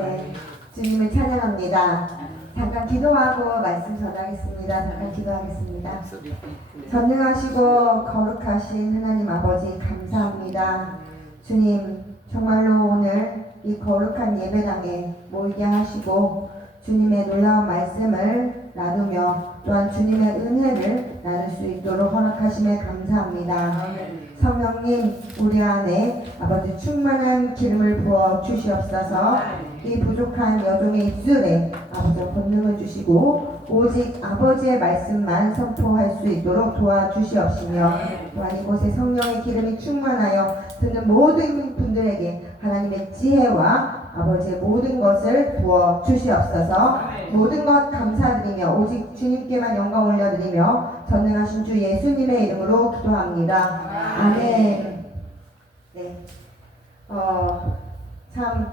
네, 주님을 찬양합니다. 잠깐 기도하고 말씀 전하겠습니다. 잠깐 기도하겠습니다. 전능하시고 거룩하신 하나님 아버지 감사합니다. 주님 정말로 오늘 이 거룩한 예배당에 모이게 하시고 주님의 놀라운 말씀을 나누며 또한 주님의 은혜를 나눌 수 있도록 허락하심에 감사합니다. 성령님 우리 안에 아버지 충만한 기름을 부어 주시옵소서. 이 부족한 여종의 입술에 아버지 권능을 주시고 오직 아버지의 말씀만 선포할 수 있도록 도와주시옵시며 또한 이곳에 성령의 기름이 충만하여 듣는 모든 분들에게 하나님의 지혜와 아버지의 모든 것을 부어 주시옵소서. 모든 것 감사드리며 오직 주님께만 영광 올려드리며 전능하신 주 예수님의 이름으로 기도합니다. 아멘. 네. 참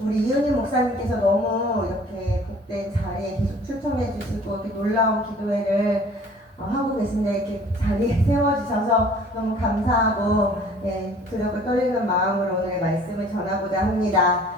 우리 이은희 목사님께서 너무 이렇게 복된 자리에 계속 출청해 주시고 이렇게 놀라운 기도회를 하고 계신데 이렇게 자리에 세워주셔서 너무 감사하고 네, 두렵고 떨리는 마음으로 오늘 말씀을 전하고자 합니다.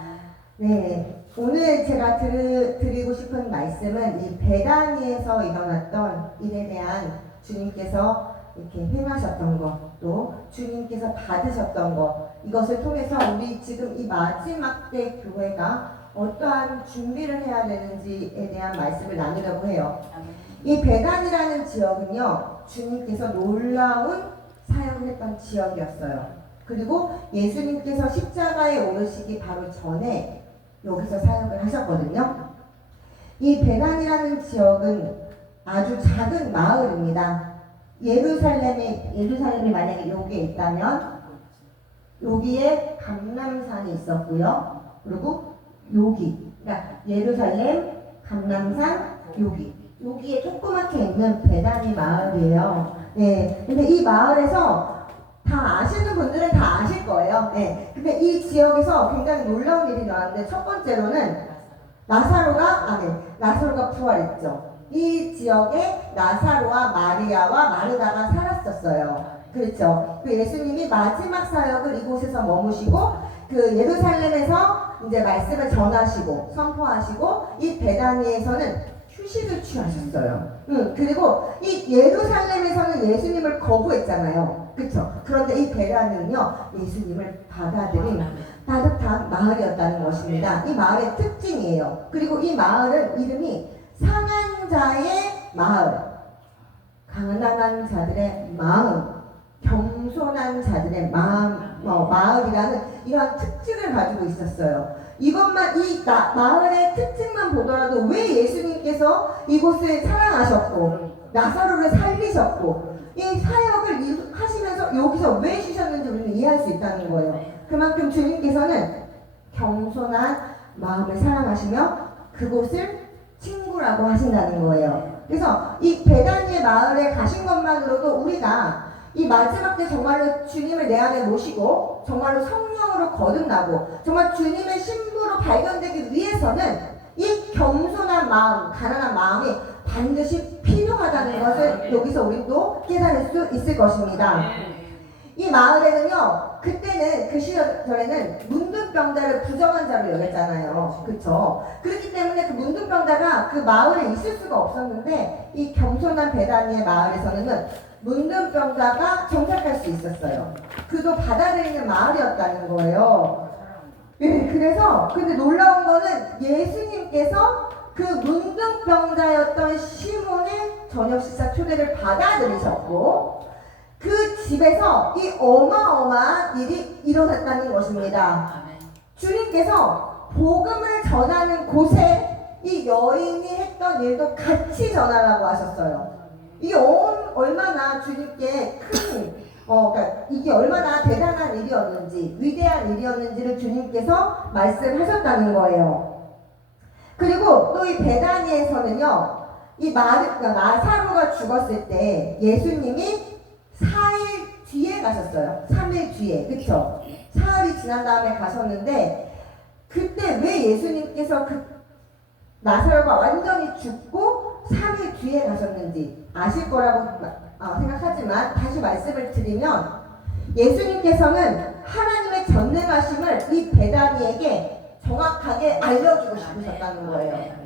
네, 오늘 제가 드리고 싶은 말씀은 이 베다니에서 일어났던 일에 대한 주님께서 이렇게 행하셨던 것, 또 주님께서 받으셨던 것, 이것을 통해서 우리 지금 이 마지막 때 교회가 어떠한 준비를 해야 되는지에 대한 말씀을 나누려고 해요. 이 베단이라는 지역은요, 주님께서 놀라운 사역을 했던 지역이었어요. 그리고 예수님께서 십자가에 오르시기 바로 전에 여기서 사역을 하셨거든요. 이 베단이라는 지역은 아주 작은 마을입니다. 예루살렘이 만약에 여기에 있다면 여기에 감람산이 있었고요. 그리고 여기, 그러니까 예루살렘, 감람산, 여기에 조그맣게 있는 베다니 마을이에요. 네, 근데 이 마을에서 다 아시는 분들은 다 아실 거예요. 네, 근데 이 지역에서 굉장히 놀라운 일이 나왔는데 첫 번째로는 나사로가 부활했죠. 이 지역에 나사로와 마리아와 마르다가 살았었어요. 그렇죠. 그 예수님이 마지막 사역을 이곳에서 머무시고 그 예루살렘에서 이제 말씀을 전하시고 선포하시고 이 베다니에서는 휴식을 취하셨어요. 그리고 이 예루살렘에서는 예수님을 거부했잖아요. 그렇죠. 그런데 이 베다니는요 예수님을 받아들인 따뜻한 마을이었다는 것입니다. 이 마을의 특징이에요. 그리고 이 마을은 이름이 상한 자의 마을, 가난한 자들의 마음, 겸손한 자들의 마을이라는 이러한 특징을 가지고 있었어요. 이것만 이 마을의 특징만 보더라도 왜 예수님께서 이곳을 사랑하셨고 나사로를 살리셨고 이 사역을 하시면서 여기서 왜 주셨는지 우리는 이해할 수 있다는 거예요. 그만큼 주님께서는 겸손한 마음을 사랑하시며 그곳을 친구라고 하신다는 거예요. 그래서 이 베다니의 마을에 가신 것만으로도 우리가 이 마지막 때 정말로 주님을 내 안에 모시고 정말로 성령으로 거듭나고 정말 주님의 신부로 발견되기 위해서는 이 겸손한 마음, 가난한 마음이 반드시 필요하다는 것을 여기서 우리 또 깨달을 수 있을 것입니다. 이 마을에는요, 그때는 그 시절에는 문둥병자를 부정한 자로 여겼잖아요. 그쵸? 그렇기 때문에 그 문둥병자가 그 마을에 있을 수가 없었는데 이 겸손한 베다니의 마을에서는 문둥병자가 정착할 수 있었어요. 그도 받아들이는 마을이었다는 거예요. 네, 그래서 근데 놀라운 거는 예수님께서 그 문둥병자였던 시몬의 저녁 식사 초대를 받아들이셨고 그 집에서 이 어마어마한 일이 일어났다는 것입니다. 주님께서 복음을 전하는 곳에 이 여인이 했던 일도 같이 전하라고 하셨어요. 이게 얼마나 주님께 그러니까 이게 얼마나 대단한 일이었는지 위대한 일이었는지를 주님께서 말씀하셨다는 거예요. 그리고 또 이 베다니에서는요, 이 나사로가 죽었을 때 예수님이 4일 뒤에 가셨어요. 3일 뒤에, 그쵸? 사흘이 지난 다음에 가셨는데 그때 왜 예수님께서 그 나사로가 완전히 죽고 3일 뒤에 가셨는지 아실 거라고 생각하지만 다시 말씀을 드리면 예수님께서는 하나님의 전능하심을 이 베다니에게 정확하게 알려주고 싶으셨다는 거예요.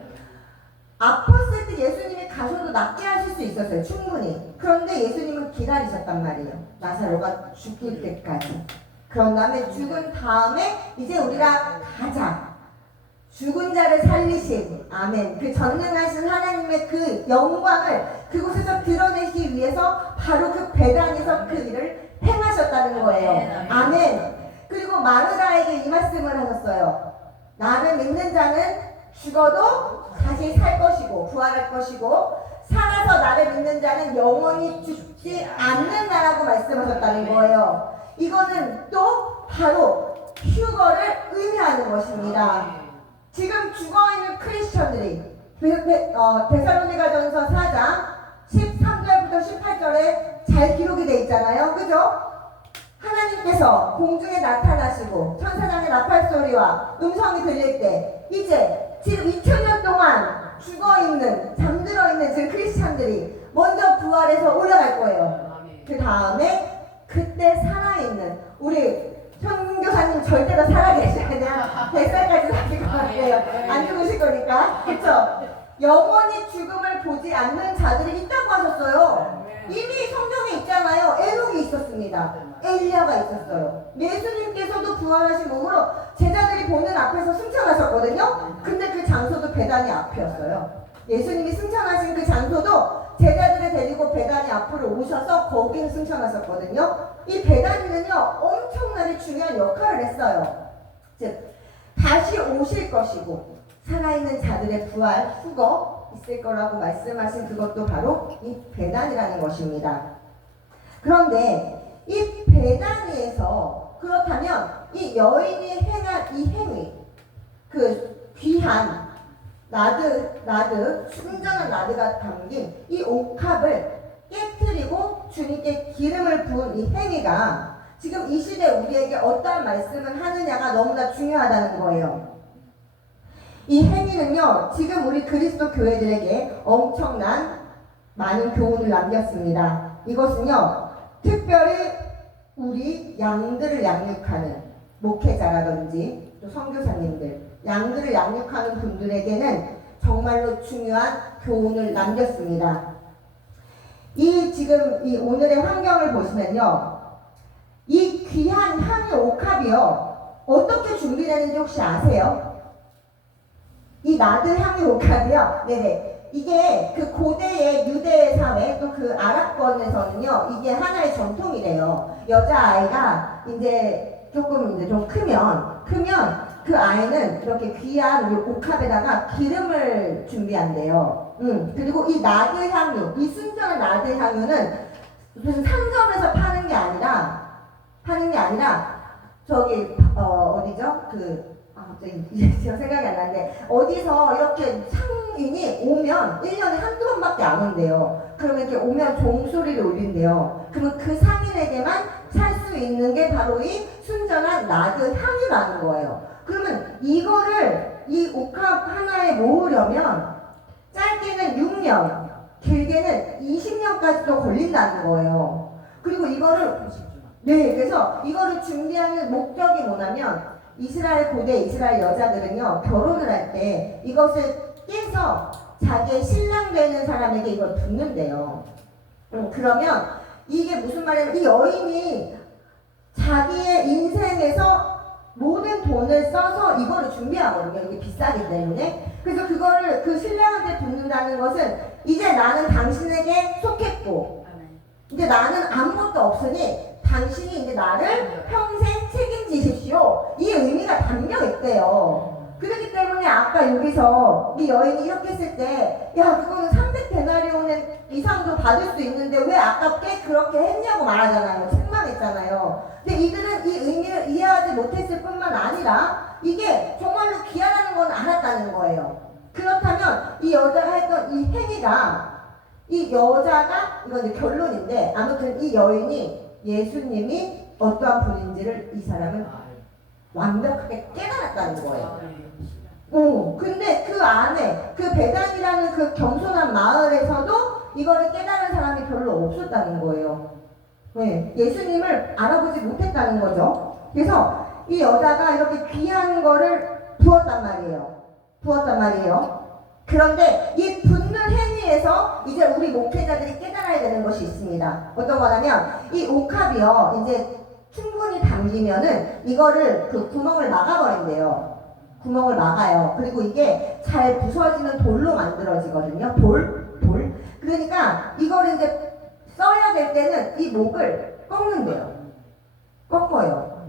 아팠을 때 예수님이 가셔도 낫게 하실 수 있었어요. 충분히. 그런데 예수님은 기다리셨단 말이에요. 나사로가 죽을 때까지. 그런 다음에 죽은 다음에 이제 우리가 가자. 죽은 자를 살리신 아멘. 그 전능하신 하나님의 그 영광을 그곳에서 드러내기 위해서 바로 그 베단에서 그 일을 행하셨다는 거예요. 아멘. 그리고 마르다에게 이 말씀을 하셨어요. 나를 믿는 자는 죽어도 다시 살 것이고 부활할 것이고 살아서 나를 믿는 자는 영원히 죽지 않는다라고 말씀하셨다는 거예요. 이거는 또 바로 휴거를 의미하는 것입니다. 지금 죽어있는 크리스천들이 데살로니가전서 4장 13절부터 18절에 잘 기록이 되어 있잖아요. 그죠? 하나님께서 공중에 나타나시고 천사장의 나팔소리와 음성이 들릴 때 이제 지금 2000년 동안 죽어있는 잠들어있는 지금 크리스찬들이 먼저 부활해서 올라갈 거예요. 그 다음에 그때 살아있는 우리 선교사님 절대로 살아계셔야 돼요. 100살까지 사실 것 같아요. 안 죽으실 거니까. 그쵸? 영원히 죽음을 보지 않는 자들이 있다고 하셨어요. 이미 성경에 있잖아요. 에녹이 있었습니다. 엘리야가 있었어요. 예수님께서도 부활하신 몸으로 제자들이 보는 앞에서 승천하셨거든요. 근데 그 장소도 베다니 앞이었어요. 예수님이 승천하신 그 장소도 제자들을 데리고 베다니 앞으로 오셔서 거기서 승천하셨거든요. 이 베다니는요 엄청나게 중요한 역할을 했어요. 즉 다시 오실 것이고 살아있는 자들의 부활, 휴거 있을 거라고 말씀하신 그것도 바로 이 베다니라는 것입니다. 그런데 이 베다니에서 그렇다면 이 여인이 행한 이 행위, 그 귀한 나드, 순전한 나드가 담긴 이 옥합을 깨트리고 주님께 기름을 부은 이 행위가 지금 이 시대 우리에게 어떠한 말씀을 하느냐가 너무나 중요하다는 거예요. 이 행위는요, 지금 우리 그리스도 교회들에게 엄청난 많은 교훈을 남겼습니다. 이것은요, 특별히 우리 양들을 양육하는 목회자라든지 또 선교사님들, 양들을 양육하는 분들에게는 정말로 중요한 교훈을 남겼습니다. 지금 이 오늘의 환경을 보시면요, 이 귀한 향유 옥합이요, 어떻게 준비되는지 혹시 아세요? 이 나드 향유 옥합이요, 네네. 이게 그 고대의 유대 사회 또 그 아랍권에서는요, 이게 하나의 전통이래요. 여자아이가 이제 조금 이제 좀 크면 그 아이는 이렇게 귀한 옥합에다가 기름을 준비한대요. 그리고 이 나드 향유, 이 순전한 나드 향유는 무슨 상점에서 파는 게 아니라 저기 어디죠? 갑자기 제가 생각이 안 나는데 어디서 이렇게 상인이 오면 1년에 한두 번밖에 안 온대요. 그러면 이렇게 오면 종소리를 울린대요. 그러면 그 상인에게만 살 수 있는 게 바로 이 순전한 나드 향유라는 거예요. 그러면 이거를 이 옥합 하나에 모으려면 짧게는 6년, 길게는 20년까지도 걸린다는 거예요. 그리고 그래서 이거를 준비하는 목적이 뭐냐면 고대 이스라엘 여자들은요, 결혼을 할 때 이것을 깨서 자기의 신랑 되는 사람에게 이걸 붓는데요. 그러면 이게 무슨 말이냐면 이 여인이 자기의 인생에서 모든 돈을 써서 이거를 준비하거든요. 이게 비싸기 때문에. 그래서 그거를 그 신랑한테 붓는다는 것은 이제 나는 당신에게 속했고 이제 나는 아무것도 없으니 당신이 이제 나를 평생 책임지십시오. 이 의미가 담겨 있대요. 그렇기 때문에 아까 여기서 이 여인이 이렇게 했을 때, 야, 그거는 300데나리온 이상도 받을 수 있는데 왜 아깝게 그렇게 했냐고 말하잖아요. 책망했잖아요. 근데 이들은 이 의미를 이해하지 못했을 뿐만 아니라 이게 정말로 귀하다는 건 알았다는 거예요. 그렇다면 이 여자가 했던 이 행위가, 이 여자가, 이건 이제 결론인데, 아무튼 이 여인이 예수님이 어떠한 분인지를 이 사람은 완벽하게 깨달았다는 거예요. 근데 그 안에 그 베단이라는 그 겸손한 마을에서도 이거를 깨달은 사람이 별로 없었다는 거예요. 네, 예수님을 알아보지 못했다는 거죠. 그래서 이 여자가 이렇게 귀한 거를 부었단 말이에요. 부었단 말이에요. 그런데 이 붓는 행위에서 이제 우리 목회자들이 깨달아야 되는 것이 있습니다. 어떤 거냐면 이 옥합이요, 이제 충분히 담기면은 이거를 그 구멍을 막아버린대요. 구멍을 막아요. 그리고 이게 잘 부서지는 돌로 만들어지거든요. 돌. 그러니까 이걸 이제 써야 될 때는 이 목을 꺾는데요. 꺾어요.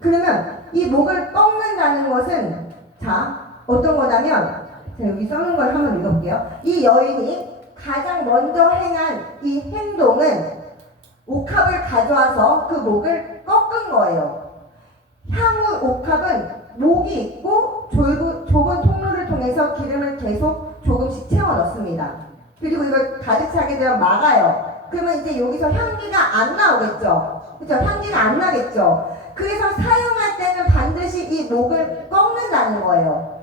그러면 이 목을 꺾는다는 것은, 자, 어떤 거냐면, 자, 여기 써놓은 걸 한번 읽어볼게요. 이 여인이 가장 먼저 행한 이 행동은 옥합을 가져와서 그 목을 꺾은 거예요. 향후 옥합은 목이 있고 좁은 통로를 통해서 기름을 계속 조금씩 채워 넣습니다. 그리고 이걸 가득 차게 되면 막아요. 그러면 이제 여기서 향기가 안 나오겠죠. 그렇죠? 향기가 안 나겠죠. 그래서 사용할 때는 반드시 이 목을 꺾는다는 거예요.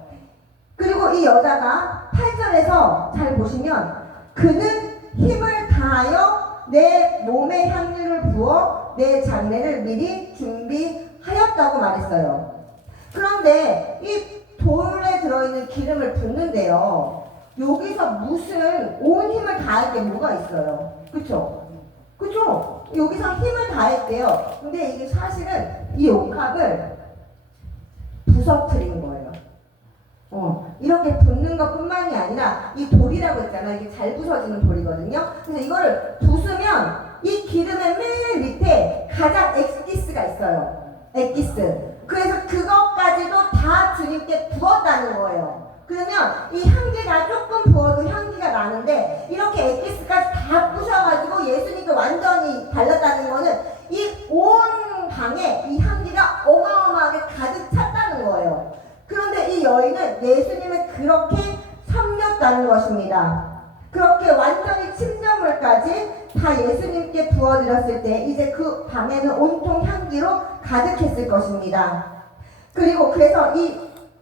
그리고 이 여자가 8절에서 잘 보시면 그는 힘을 다하여 내 몸에 향유를 부어 내 장례를 미리 준비하였다고 말했어요. 그런데 이 돌에 들어있는 기름을 붓는데요, 여기서 무슨 온 힘을 다할 게 뭐가 있어요? 그쵸? 그쵸? 여기서 힘을 다했대요. 근데 이게 사실은 이 옥합을 부서뜨린 거예요. 이렇게 붓는 것 뿐만이 아니라 이 돌이라고 했잖아요. 이게 잘 부서지는 돌이거든요. 그래서 이거를 부수면 이 기름의 맨 밑에 가장 엑기스가 있어요. 엑기스. 그래서 그것까지도 다 주님께 부었다는 거예요. 그러면 이 향기가 조금 부어도 향기가 나는데 이렇게 엑기스까지 다 부셔가지고 예수님께 완전히 발랐다는 거는 이 온 방에 이 향기가 어마어마하게 가득 찼다는 거예요. 그런데 이 여인은 예수님을 그렇게 섬겼다는 것입니다. 그렇게 완전히 침전물까지 다 예수님께 부어드렸을 때 이제 그 방에는 온통 향기로 가득했을 것입니다. 그리고 그래서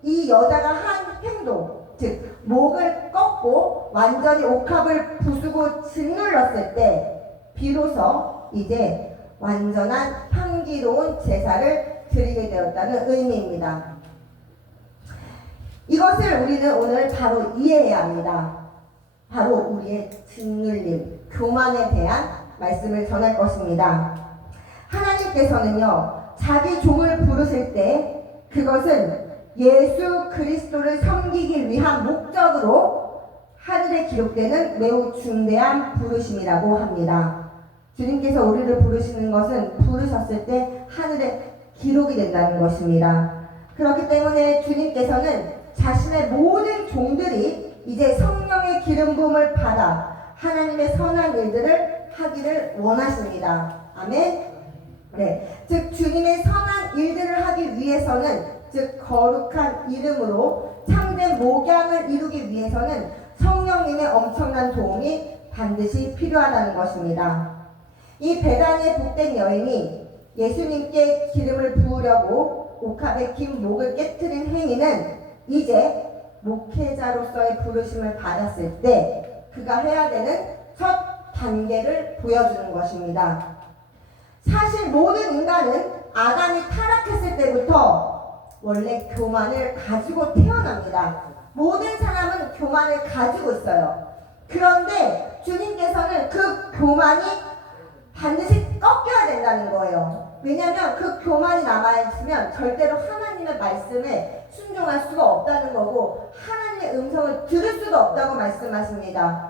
이 여자가 한 행동, 즉 목을 꺾고 완전히 옥합을 부수고 짓눌렀을 때 비로소 이제 완전한 향기로운 제사를 드리게 되었다는 의미입니다. 이것을 우리는 오늘 바로 이해해야 합니다. 바로 우리의 짓눌림, 교만에 대한 말씀을 전할 것입니다. 하나님께서는요, 자기 종을 부르실 때 그것은 예수 그리스도를 섬기기 위한 목적으로 하늘에 기록되는 매우 중대한 부르심이라고 합니다. 주님께서 우리를 부르시는 것은 부르셨을 때 하늘에 기록이 된다는 것입니다. 그렇기 때문에 주님께서는 자신의 모든 종들이 이제 성령의 기름 부음을 받아 하나님의 선한 일들을 하기를 원하십니다. 아멘. 네, 즉 주님의 선한 일들을 하기 위해서는, 즉 거룩한 이름으로 참된 목양을 이루기 위해서는 성령님의 엄청난 도움이 반드시 필요하다는 것입니다. 이 베다니의 복된 여인이 예수님께 기름을 부으려고 옥합에 긴 목을 깨트린 행위는 이제 목회자로서의 부르심을 받았을 때 그가 해야 되는 첫 단계를 보여주는 것입니다. 사실 모든 인간은 아담이 타락했을 때부터 원래 교만을 가지고 태어납니다. 모든 사람은 교만을 가지고 있어요. 그런데 주님께서는 그 교만이 반드시 꺾여야 된다는 거예요. 왜냐하면 그 교만이 남아있으면 절대로 하나님의 말씀에 순종할 수가 없다는 거고 하나님의 음성을 들을 수가 없다고 말씀하십니다.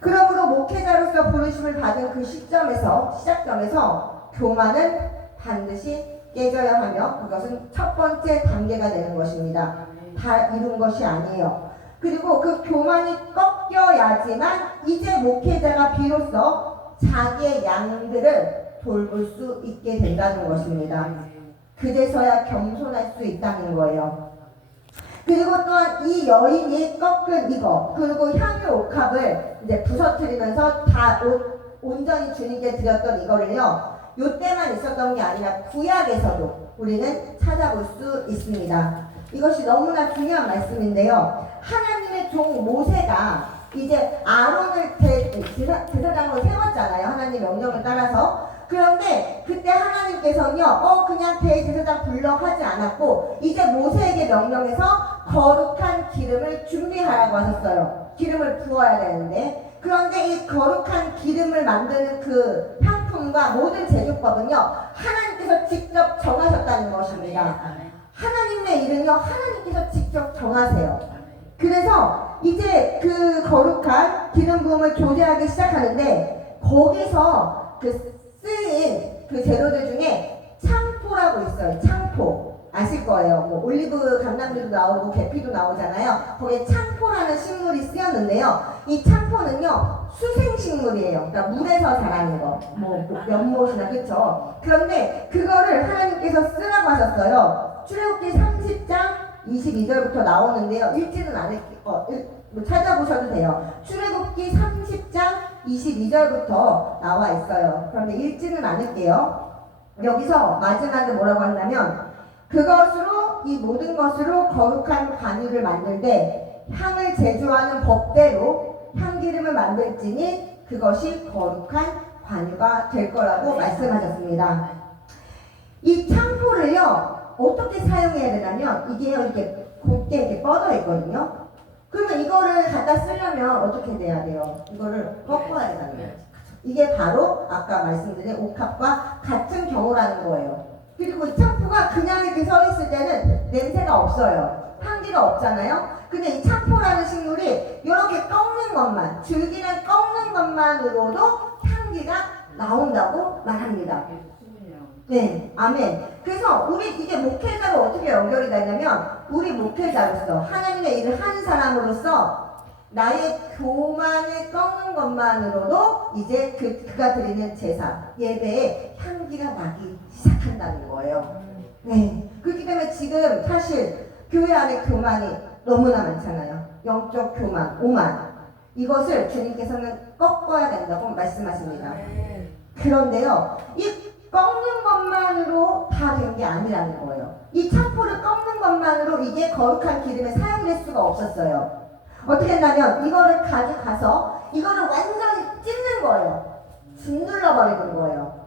그러므로 목회자로서 부르심을 받은 그 시작점에서 교만은 반드시 깨져야 하며 그것은 첫 번째 단계가 되는 것입니다. 다 이룬 것이 아니에요. 그리고 그 교만이 꺾여야지만 이제 목회자가 비로소 자기의 양들을 돌볼 수 있게 된다는 것입니다. 그제서야 겸손할 수 있다는 거예요. 그리고 또한 이 여인이 꺾은 이거, 그리고 향유 옥합을 이제 부서뜨리면서 다 온전히 주님께 드렸던 이거를요, 요때만 있었던 게 아니라 구약에서도 우리는 찾아볼 수 있습니다. 이것이 너무나 중요한 말씀인데요. 하나님의 종 모세가 이제 아론을 제사장으로 세웠잖아요. 하나님 명령을 따라서. 그런데 그때 하나님께서는요, 그냥 대제사장 불러 하지 않았고, 이제 모세에게 명령해서 거룩한 기름을 준비하라고 하셨어요. 기름을 부어야 되는데. 그런데 이 거룩한 기름을 만드는 그 향품과 모든 제조법은요, 하나님께서 직접 정하셨다는 것입니다. 하나님의 일은요, 하나님께서 직접 정하세요. 그래서 이제 그 거룩한 기름 부음을 조제하기 시작하는데, 거기서 그 쓰인 그 재료들 중에 창포라고 있어요. 창포. 아실 거예요. 뭐 올리브 감람류도 나오고 계피도 나오잖아요. 거기에 창포라는 식물이 쓰였는데요. 이 창포는요, 수생식물이에요. 그러니까 물에서 자라는 거. 뭐 연못이나, 그쵸? 그런데 그거를 하나님께서 쓰라고 하셨어요. 출애굽기 30장 22절부터 나오는데요. 읽지는 않을게요. 찾아보셔도 돼요. 출애굽기 30장 22절부터 나와 있어요. 그런데 읽지는 않을게요. 여기서 마지막에 뭐라고 한다면, 그것으로, 이 모든 것으로 거룩한 관유를 만들되 향을 제조하는 법대로 향기름을 만들지니 그것이 거룩한 관유가 될 거라고 말씀하셨습니다. 이 창포를요, 어떻게 사용해야 되냐면, 이게요, 이렇게 곧게 이렇게 뻗어 있거든요. 그러면 이거를 갖다 쓰려면 어떻게 돼야 돼요? 이거를 꺾어야 되잖아요. 이게 바로 아까 말씀드린 옥합과 같은 경우라는 거예요. 그리고 이 창포가 그냥 이렇게 서 있을 때는 냄새가 없어요. 향기가 없잖아요. 근데 이 창포라는 식물이 이렇게 꺾는 것만, 줄기를 꺾는 것만으로도 향기가 나온다고 말합니다. 네, 아멘. 그래서 우리 이게 목회자로 어떻게 연결이 되냐면, 우리 목회자로서 하나님의 일을 하는 사람으로서 나의 교만을 꺾는 것만으로도 이제 그가 드리는 제사, 예배에 향기가 나기 시작한다는 거예요. 네. 그렇기 때문에 지금 사실 교회 안에 교만이 너무나 많잖아요. 영적 교만, 오만. 이것을 주님께서는 꺾어야 된다고 말씀하십니다. 그런데요, 이 꺾는 것만으로 다 된 게 아니라는 거예요. 이 창포를 꺾는 것만으로 이게 거룩한 기름에 사용될 수가 없었어요. 어떻게 했냐면, 이거를 가져가서 이거를 완전히 찢는 거예요. 짓눌러 버리는 거예요.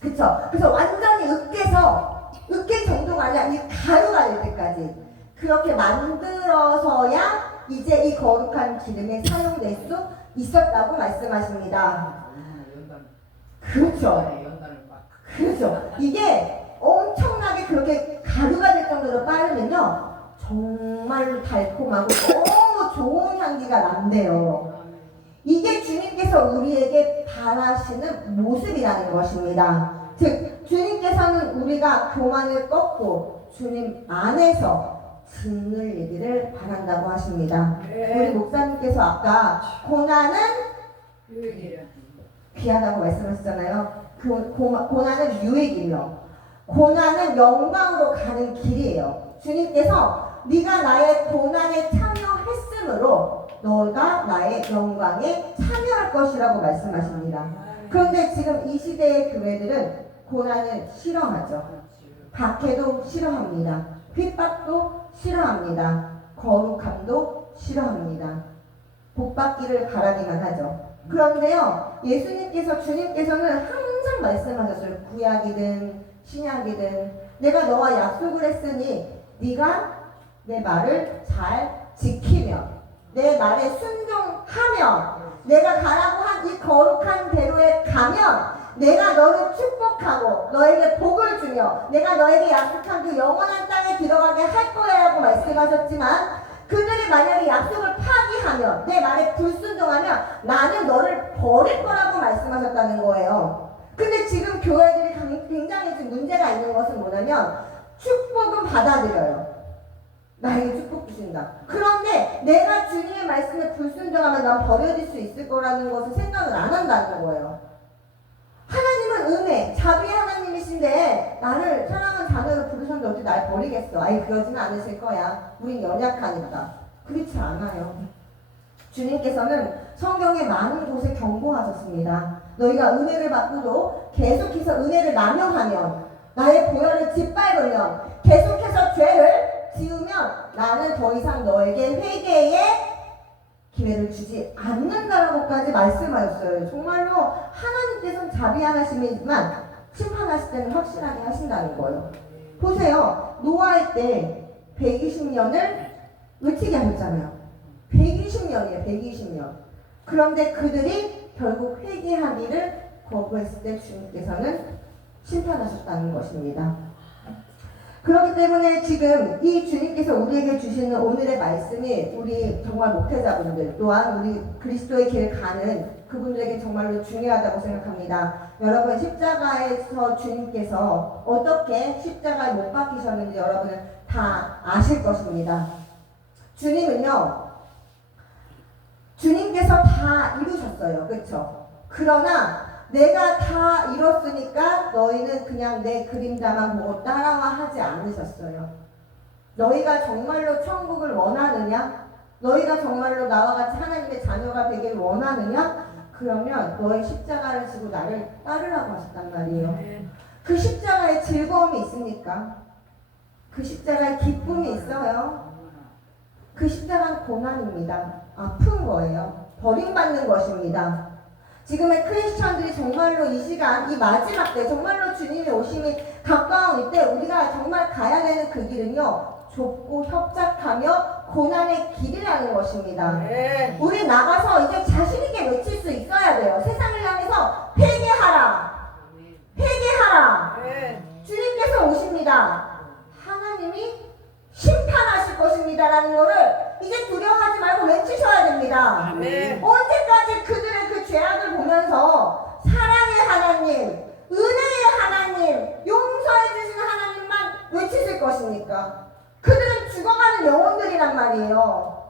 그쵸? 그래서 완전히 으깰 정도가 아니라 이 가루가 될 때까지 그렇게 만들어서야 이제 이 거룩한 기름에 사용될 수 있었다고 말씀하십니다. 그렇죠. 그렇죠. 이게 엄청나게 그렇게 가루가 될 정도로 빠르면요, 정말로 달콤하고 너무 좋은 향기가 난대요. 이게 주님께서 우리에게 바라시는 모습이라는 것입니다. 즉, 주님께서는 우리가 교만을 꺾고 주님 안에서 짓눌리기를 바란다고 하십니다. 우리 목사님께서 아까 고난은 귀하다고 말씀하셨잖아요. 고난은 유익이며 고난은 영광으로 가는 길이에요. 주님께서 네가 나의 고난에 참여했으므로 너가 나의 영광에 참여할 것이라고 말씀하십니다. 그런데 지금 이 시대의 교회들은 고난을 싫어하죠. 박해도 싫어합니다. 핍박도 싫어합니다. 거룩함도 싫어합니다. 복받기를 바라기만 하죠. 그런데요, 주님께서는 항상 말씀하셨어요. 구약이든 신약이든 내가 너와 약속을 했으니 네가 내 말을 잘 지키면, 내 말에 순종하면, 내가 가라고 한 이 거룩한 대로에 가면 내가 너를 축복하고 너에게 복을 주며 내가 너에게 약속한 그 영원한 땅에 들어가게 할 거야 라고 말씀하셨지만, 그들이 만약에 약속을 파기하면, 내 말에 불순종하면 나는 너를 버릴 거라고 말씀하셨다는 거예요. 근데 지금 교회들이 굉장히 지금 문제가 있는 것은 뭐냐면, 축복은 받아들여요. 나에게 축복 주신다. 그런데 내가 주님의 말씀에 불순종하면 난 버려질 수 있을 거라는 것을 생각을 안 한다는 거예요. 하나님은 은혜, 자비의 하나님이신데 나를 사랑하는 자녀로 부르셨는데 어떻게 날 버리겠어? 아이, 그러지는 않으실 거야. 우린 연약하니까. 그렇지 않아요. 주님께서는 성경에 많은 곳에 경고하셨습니다. 너희가 은혜를 받고도 계속해서 은혜를 남용하면, 나의 보혈을 짓밟으면, 계속해서 죄를 지으면 나는 더 이상 너에게 회개의 기회를 주지 않는다라고까지 말씀하셨어요. 정말로 하나님께서는 자비하시지만 심판하실 때는 확실하게 하신다는 거예요. 보세요. 노아의 때 120년을 외치게 하셨잖아요. 120년이에요. 120년. 그런데 그들이 결국 회개하기를 거부했을 때 주님께서는 심판하셨다는 것입니다. 그렇기 때문에 지금 이 주님께서 우리에게 주시는 오늘의 말씀이 우리 정말 목회자분들 또한 우리 그리스도의 길을 가는 그분들에게 정말로 중요하다고 생각합니다. 여러분 십자가에서 주님께서 어떻게 십자가에 못 박히셨는지 여러분은 다 아실 것입니다. 주님께서 다 이루셨어요. 그렇죠? 그러나 내가 다 이뤘으니까 너희는 그냥 내 그림자만 보고 따라와 하지 않으셨어요. 너희가 정말로 천국을 원하느냐? 너희가 정말로 나와 같이 하나님의 자녀가 되길 원하느냐? 그러면 너희 십자가를 지고 나를 따르라고 하셨단 말이에요. 그 십자가에 즐거움이 있습니까? 그 십자가에 기쁨이 있어요. 그 십자가는 고난입니다. 아픈 거예요. 버림받는 것입니다. 지금의 크리스천들이 정말로 이 시간, 이 마지막 때, 정말로 주님의 오심이 가까운 이때 우리가 정말 가야 되는 그 길은요, 좁고 협착하며 고난의 길이라는 것입니다. 네. 우리 나가서 이제 자신있게 외칠 수 있어야 돼요. 세상을 향해서 회개하라! 회개하라! 네. 주님께서 오십니다. 하나님이 심판하실 것입니다라는 거를 이제 두려워하지 말고 외치셔야 됩니다. 네. 언제까지 그들의 그 죄악을 보면서 사랑의 하나님, 은혜의 하나님, 용서해 주시는 하나님만 외치실 것입니까? 그들은 죽어가는 영혼들이란 말이에요.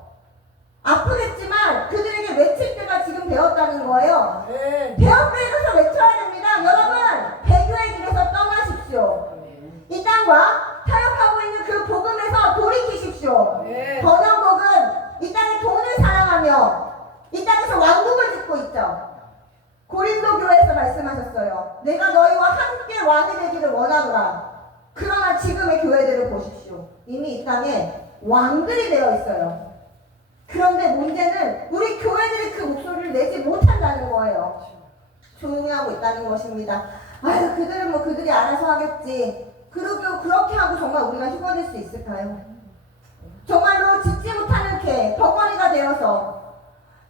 아프겠지만 그들에게 외칠 때가 지금 되었다는 거예요. 네. 배역배에서 외쳐야 됩니다. 여러분, 배교의 길에서 떠나십시오. 이 땅과 타협하고 있는 그 복음에서 돌이키십시오. 네. 번영복은 이 땅에 돈을 사랑하며 이 땅에서 왕국을 짓고 있죠. 고린도 교회에서 말씀하셨어요. 내가 너희와 함께 왕이 되기를 원하노라. 그러나 지금의 교회들을 보십시오. 이미 이 땅에 왕들이 되어 있어요. 그런데 문제는 우리 교회들이 그 목소리를 내지 못한다는 거예요. 조용히 하고 있다는 것입니다. 아유, 그들은 뭐 그들이 알아서 하겠지. 그렇게 하고 정말 우리가 휴거될 수 있을까요? 정말로 짓지 못하는 개, 벙어리가 되어서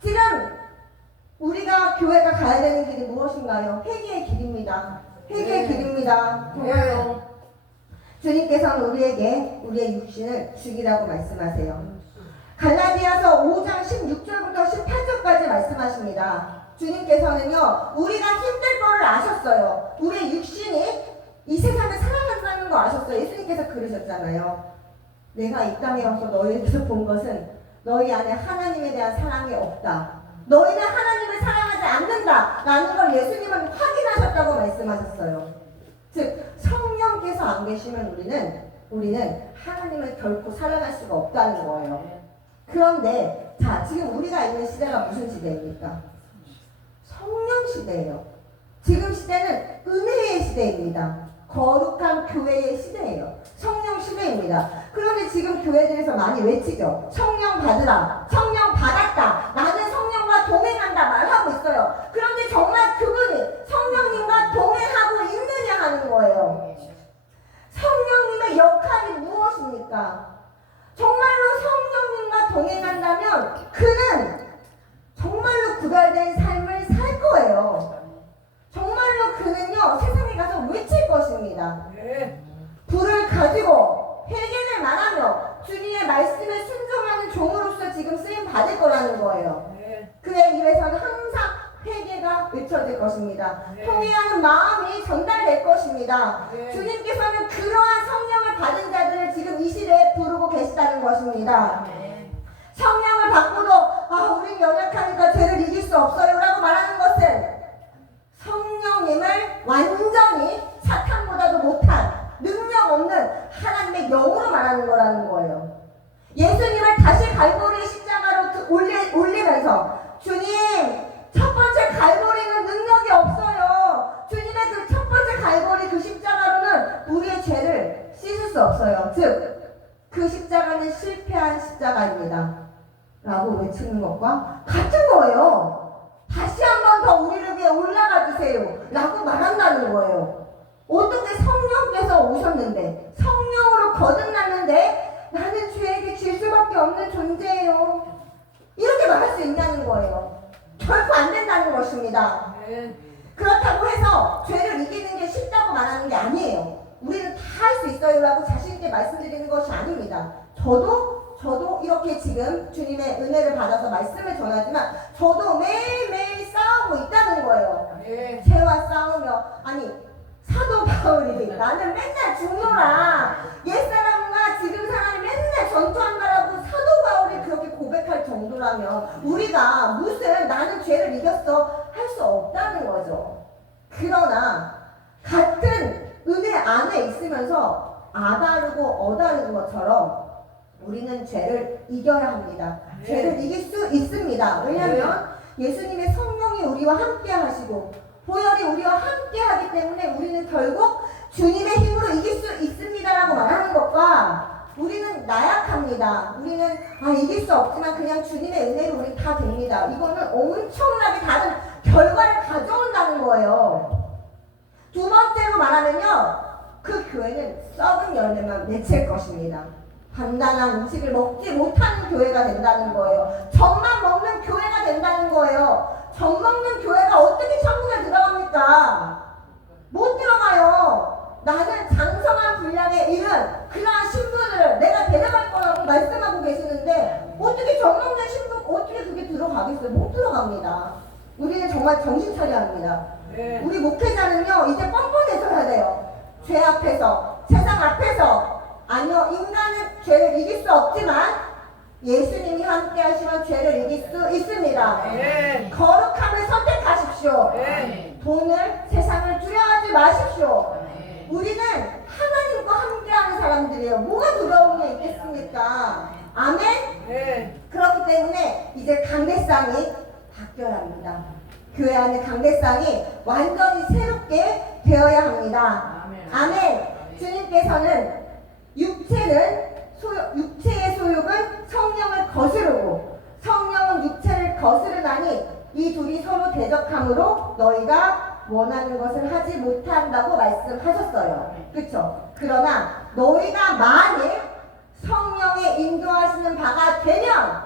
지금 우리가 교회가 가야 되는 길이 무엇인가요? 회개의 길입니다. 회개의 길입니다. 정말로 주님께서는 우리에게 우리의 육신을 죽이라고 말씀하세요. 갈라디아서 5장 16절부터 18절까지 말씀하십니다. 주님께서는요, 우리가 힘들 거를 아셨어요. 우리의 육신이 이 세상을 사랑한다는 거 아셨어요. 예수님께서 그러셨잖아요. 내가 이 땅에 와서 너희에게서 본 것은 너희 안에 하나님에 대한 사랑이 없다. 너희는 하나님을 사랑하지 않는다. 라는 걸 예수님은 확인하셨다고 말씀하셨어요. 즉 성령께서 안 계시면 우리는 하나님을 결코 사랑할 수가 없다는 거예요. 그런데 자, 지금 우리가 있는 시대가 무슨 시대입니까? 성령 시대예요. 지금 시대는 은혜의 시대입니다. 거룩한 교회의 시대예요. 성령 시대입니다. 그런데 지금 교회들에서 많이 외치죠. 성령 받으라. 성령 받았다. 나는 성령과 동행한다 말하고 있어요. 그런데 정말 그분이 성령님과 동행하고 있느냐 하는 거예요. 성령님의 역할이 무엇입니까? 정말로 성령님과 동행한다면 그는 정말로 구별된 삶을 살 거예요. 정말로 그는요, 세상에 가서 외칠 것입니다. 불을 가지고 회개를 말하며 주님의 말씀에 순종하는 종으로서 지금 쓰임 받을 거라는 거예요. 그의 입에서는 항상 회개가 외쳐질 것입니다. 통회하는 마음이 전달될 것입니다. 주님께서는 그러한 성령을 받은 자들을 지금 이 시대에 부르고 계시다는 것입니다. 성령을 받고도 우린 연약하니까 죄를 이길 수 없어요 라고 말하는 것은 성령님을 완전히 사탄보다도 못한 능력 없는 하나님의 영으로 말하는 거라는 거예요. 예수님을 다시 갈보리 십자가로 올리면서 주님, 첫 번째 갈보리는 능력이 없어요. 주님의 그 첫 번째 갈보리 그 십자가로는 우리의 죄를 씻을 수 없어요. 즉, 그 십자가는 실패한 십자가입니다. 라고 외치는 것과 같은 거예요. 다시 한 번 더 우리를 위해 올라가 주세요 라고 말한다는 거예요. 어떻게 성령께서 오셨는데, 성령으로 거듭났는데 나는 죄에게 질 수밖에 없는 존재예요, 이렇게 말할 수 있냐는 거예요. 결코 안 된다는 것입니다. 그렇다고 해서 죄를 이기는 게 쉽다고 말하는 게 아니에요. 우리는 다 할 수 있어요 라고 자신있게 말씀드리는 것이 아닙니다. 저도 이렇게 지금 주님의 은혜를 받아서 말씀을 전하지만 저도 매일매일 싸우고 있다는 거예요. 죄와 싸우며, 아니 사도 바울이 나는 맨날 죽노라, 옛사람과 지금 사람이 맨날 전투한다라고 사도 바울이 그렇게 고백할 정도라면 우리가 무슨 나는 죄를 이겼어 할 수 없다는 거죠. 그러나 같은 은혜 안에 있으면서 아다르고 어다른 것처럼 우리는 죄를 이겨야 합니다. 죄를 이길 수 있습니다. 왜냐하면 예수님의 성령이 우리와 함께 하시고 보혈이 우리와 함께 하기 때문에 우리는 결국 주님의 힘으로 이길 수 있습니다라고 말하는 것과 우리는 나약합니다, 우리는 이길 수 없지만 그냥 주님의 은혜로 우리 다 됩니다, 이거는 엄청나게 다른 결과를 가져온다는 거예요. 두 번째로 말하면요, 그 교회는 썩은 열매만 맺힐 것입니다. 단단한 음식을 먹지 못하는 교회가 된다는 거예요. 젖만 먹는 교회가 된다는 거예요. 젖 먹는 교회가 어떻게 천국에 들어갑니까? 못 들어가요. 나는 장성한 분량에 이른 그러한 신부들을 내가 데려갈 거라고 말씀하고 계시는데 어떻게 젖 먹는 신부, 어떻게 그게 들어가겠어요? 못 들어갑니다. 우리는 정말 정신 차려야 합니다. 우리 목회자는요, 이제 뻔뻔해져야 돼요. 죄 앞에서, 세상 앞에서. 아니요, 인간은 죄를 이길 수 없지만 예수님이 함께 하시면 죄를 이길 수 있습니다. 거룩함을 선택하십시오. 돈을, 세상을 두려워하지 마십시오. 우리는 하나님과 함께하는 사람들이에요. 뭐가 두려운 게 있겠습니까? 아멘? 그렇기 때문에 이제 강대상이 바뀌어야 합니다. 교회 안의 강대상이 완전히 새롭게 되어야 합니다. 아멘. 주님께서는 육체의 소욕은 성령을 거스르고 성령은 육체를 거스르나니 이 둘이 서로 대적함으로 너희가 원하는 것을 하지 못한다고 말씀하셨어요. 그렇죠? 그러나 너희가 만일 성령의 인도하시는 바가 되면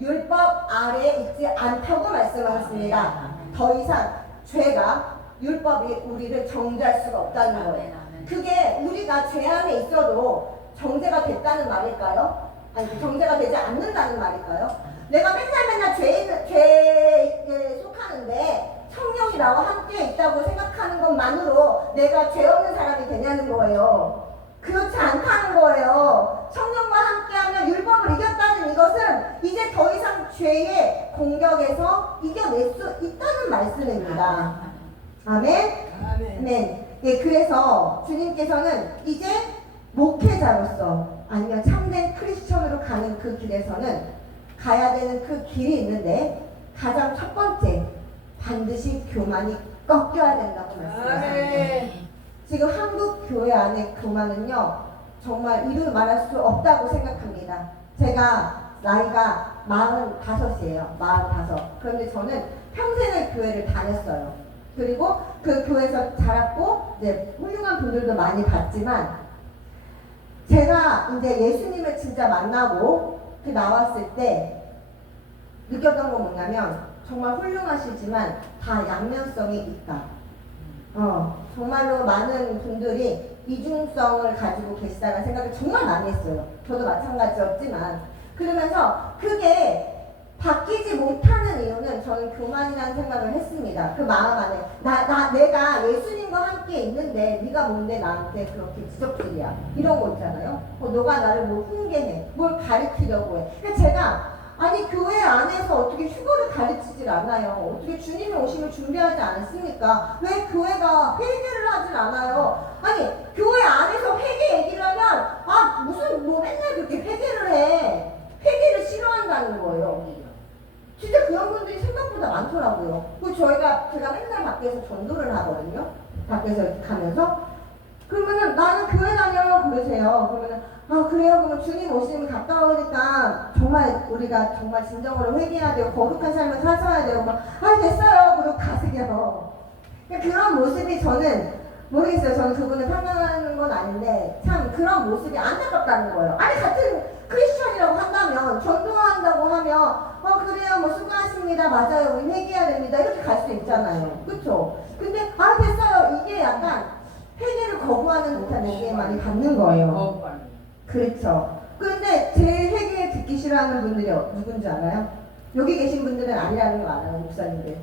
율법 아래에 있지 않다고 말씀하셨습니다. 더 이상 죄가, 율법이 우리를 정죄할 수가 없다는 거예요. 그게 우리가 죄 안에 있어도 정죄가 됐다는 말일까요? 아니, 정죄가 되지 않는다는 말일까요? 내가 맨날 죄에 속하는데 성령이 나와 함께 있다고 생각하는 것만으로 내가 죄 없는 사람이 되냐는 거예요. 그렇지 않다는 거예요. 성령과 함께하면 율법을 이겼다는 이것은 이제 더 이상 죄의 공격에서 이겨낼 수 있다는 말씀입니다. 아멘? 아멘. 예, 그래서 주님께서는 이제 목회자로서 아니면 참된 크리스천으로 가는 그 길에서는 가야 되는 그 길이 있는데 가장 첫 번째, 반드시 교만이 꺾여야 된다고 말씀하셨습니다. 지금 한국 교회 안에 교만은요, 정말 이루 말할 수 없다고 생각합니다. 제가 나이가 45이에요. 45. 그런데 저는 평생을 교회를 다녔어요. 그리고 그 교회에서 자랐고 이제 훌륭한 분들도 많이 봤지만 제가 이제 예수님을 진짜 만나고 나왔을 때 느꼈던 건 뭐냐면 정말 훌륭하시지만 다 양면성이 있다. 정말로 많은 분들이 이중성을 가지고 계시다는 생각을 정말 많이 했어요. 저도 마찬가지였지만 그러면서 그게 바뀌지 못하는 이유는 저는 교만이라는 생각을 했습니다. 그 마음 안에 내가 예수님과 함께 있는데 네가 뭔데 나한테 그렇게 지적질이야, 이런 거 있잖아요. 너가 나를 뭐 훈계해, 뭘 가르치려고 해. 그러니까 제가 아니 교회 안에서 어떻게 휴거를 가르치질 않아요. 어떻게 주님이 오심을 준비하지 않았습니까? 왜 교회가 회개를 하질 않아요? 아니 교회 안에서 회개 얘기를 하면 무슨 뭐 맨날 그렇게 회개를 해. 회개를 싫어한다는 거예요. 진짜 그런 분들이 생각보다 많더라고요. 그리고 제가 맨날 밖에서 전도를 하거든요. 밖에서 이렇게 가면서 그러면은 나는 교회 다녀 그러세요. 그러면은 아 그래요? 그럼 주님 오시면 가까우니까 정말 우리가 정말 진정으로 회개해야 되고 거룩한 삶을 살아야 되고 아 됐어요 그러고 가세요. 그런 모습이 저는 모르겠어요. 저는 그분을 판단하는 건 아닌데 참 그런 모습이 안타깝다는 거예요. 아니 같은 크리스천이라고 한다면 전도한다고 하면 그래요 뭐 수고하십니다 맞아요 우리 회개해야 됩니다 이렇게 갈 수 있잖아요. 그쵸? 근데 아 됐어요 이게 약간 회개를 거부하는 듯한 느낌을 많이 받는 거예요. 그렇죠. 그런데 제일 회개 듣기 싫어하는 분들이 누군지 알아요? 여기 계신 분들은 아니라는 거 알아요. 목사님들.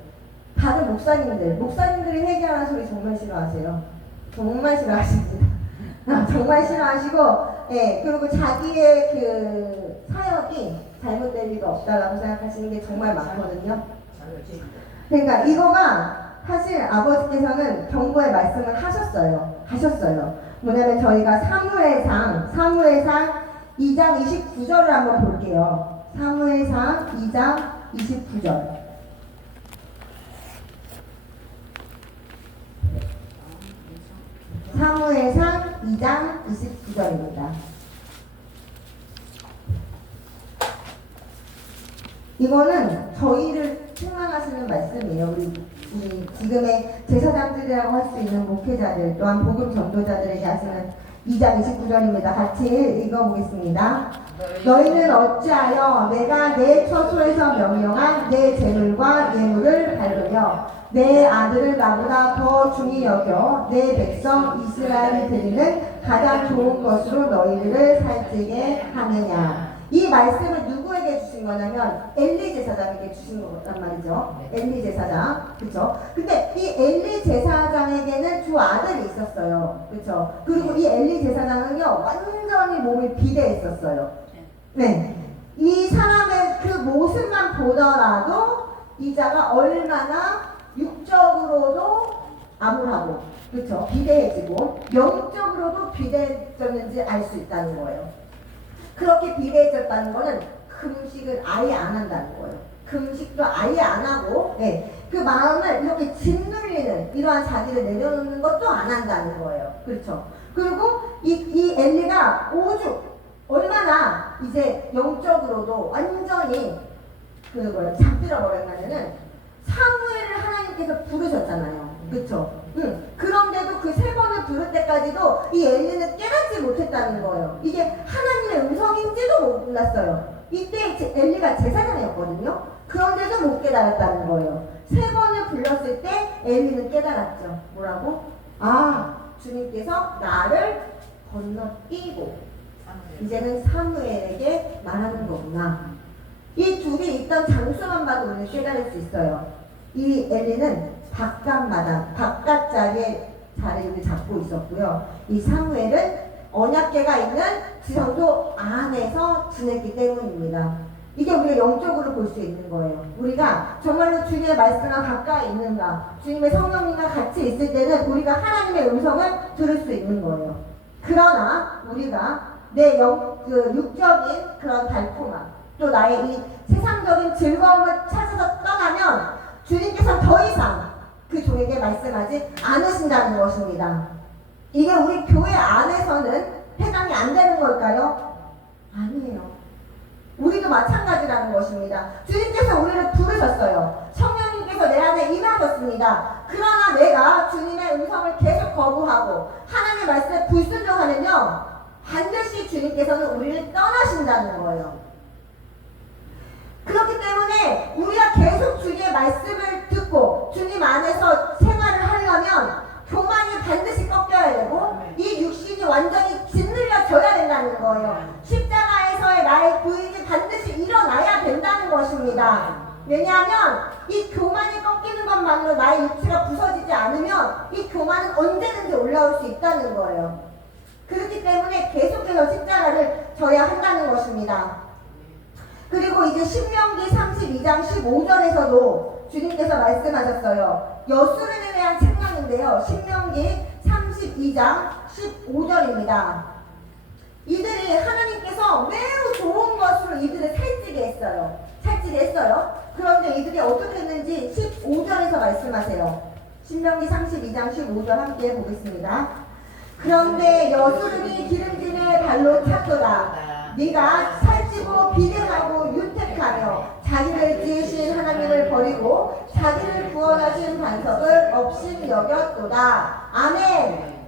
다른 목사님들이 회개하는 소리 정말 싫어하세요. 정말 싫어하십니다. 정말 싫어하시고, 예, 그리고 자기의 그 사역이 잘못될 리가 없다라고 생각하시는 게 정말 많거든요. 그러니까 이거가 사실 아버지께서는 경고의 말씀을 하셨어요. 뭐냐면 저희가 사무엘상 2장 29절을 한번 볼게요. 사무엘상 2장 29절. 사무엘상 2장 29절입니다. 이거는 저희를 책망하시는 말씀이에요. 우리 지금의 제사장들이라고 할 수 있는 목회자들 또한 복음 전도자들에게 하시는 2장 29절입니다. 같이 읽어보겠습니다. 너희는 어찌하여 내가 내 처소에서 명령한 내 재물과 예물을 밟으며 내 아들을 나보다 더 중히 여겨 내 백성 이스라엘이 드리는 가장 좋은 것으로 너희들을 살찌게 하느냐. 이 말씀을 누구에게 주신 거냐면 엘리 제사장에게 주신 거란 말이죠. 엘리 제사장, 그렇죠? 근데 이 엘리 제사장에게는 두 아들이 있었어요, 그렇죠? 그리고 이 엘리 제사장은요 완전히 몸이 비대했었어요. 네, 이 사람의 그 모습만 보더라도 이 자가 얼마나 육적으로도 암울하고, 그렇죠? 비대해지고 영적으로도 비대해졌는지 알 수 있다는 거예요. 그렇게 비대해졌다는 거는 금식을 아예 안 한다는 거예요. 금식도 아예 안 하고, 네, 그 마음을 이렇게 짓눌리는 이러한 자기를 내려놓는 것도 안 한다는 거예요. 그렇죠? 그리고 이 엘리가 오죽 얼마나 이제 영적으로도 완전히 잠들어 버렸냐면은 사무엘을 하나님께서 부르셨잖아요. 그렇죠? 그런데도 그 세 번을 부를 때까지도 이 엘리는 깨닫지 못했다는 거예요. 이게 하나님의 음성인지도 몰랐어요. 이때 엘리가 제사장이었거든요. 그런데도 못 깨달았다는 거예요. 세 번을 불렀을 때 엘리는 깨달았죠. 뭐라고? 아, 주님께서 나를 건너뛰고 이제는 사무엘에게 말하는 거구나. 이 둘이 있던 장소만 봐도 우리는 깨달을 수 있어요. 이 엘리는 바깥 자리에 자리를 잡고 있었고요. 이 사무엘은 언약궤가 있는 지성소 안에서 지냈기 때문입니다. 이게 우리가 영적으로 볼 수 있는 거예요. 우리가 정말로 주님의 말씀과 가까이 있는가, 주님의 성령님과 같이 있을 때는 우리가 하나님의 음성을 들을 수 있는 거예요. 그러나 우리가 내 육적인 그런 달콤함, 또 나의 이 세상적인 즐거움을 찾아서 떠나면 주님께서 더 이상 그 종에게 말씀하지 않으신다는 것입니다. 이게 우리 교회 안에서는 해당이 안 되는 걸까요? 아니에요. 우리도 마찬가지라는 것입니다. 주님께서 우리를 부르셨어요. 성령님께서 내 안에 임하셨습니다. 그러나 내가 주님의 음성을 계속 거부하고 하나님의 말씀에 불순종하면요 반드시 주님께서는 우리를 떠나신다는 거예요. 그렇기 때문에 우리가 계속 주님의 말씀을 듣고 주님 안에서 생활을 하려면 교만이 반드시 꺾여야 되고 이 육신이 완전히 짓눌려져야 된다는 거예요. 십자가에서의 나의 부인이 반드시 일어나야 된다는 것입니다. 왜냐하면 이 교만이 꺾이는 것만으로 나의 육체가 부서지지 않으면 이 교만은 언제든지 올라올 수 있다는 거예요. 그렇기 때문에 계속해서 십자가를 져야 한다는 것입니다. 그리고 이제 신명기 32장 15절에서도 주님께서 말씀하셨어요. 여수론에 대한 책망인데요. 신명기 32장 15절입니다. 이들이 하나님께서 매우 좋은 것으로 이들을 살찌게 했어요. 그런데 이들이 어떻게 했는지 15절에서 말씀하세요. 신명기 32장 15절 함께 보겠습니다. 그런데 여수론이 기름짐에 발로 찼도다. 네가 살찌고 비대하고 윤택하며 자기를 지으신 하나님을 버리고 자기를 구원하신 반석을 없인 여겼도다. 아멘.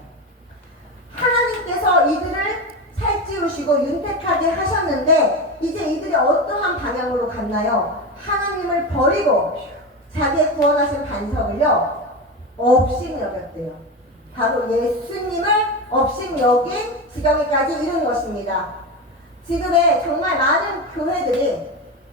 하나님께서 이들을 살찌우시고 윤택하게 하셨는데 이제 이들이 어떠한 방향으로 갔나요? 하나님을 버리고 자기의 구원하신 반석을요 없인 여겼대요. 바로 예수님을 없인 여긴 지경에까지 이른 것입니다. 지금의 정말 많은 교회들이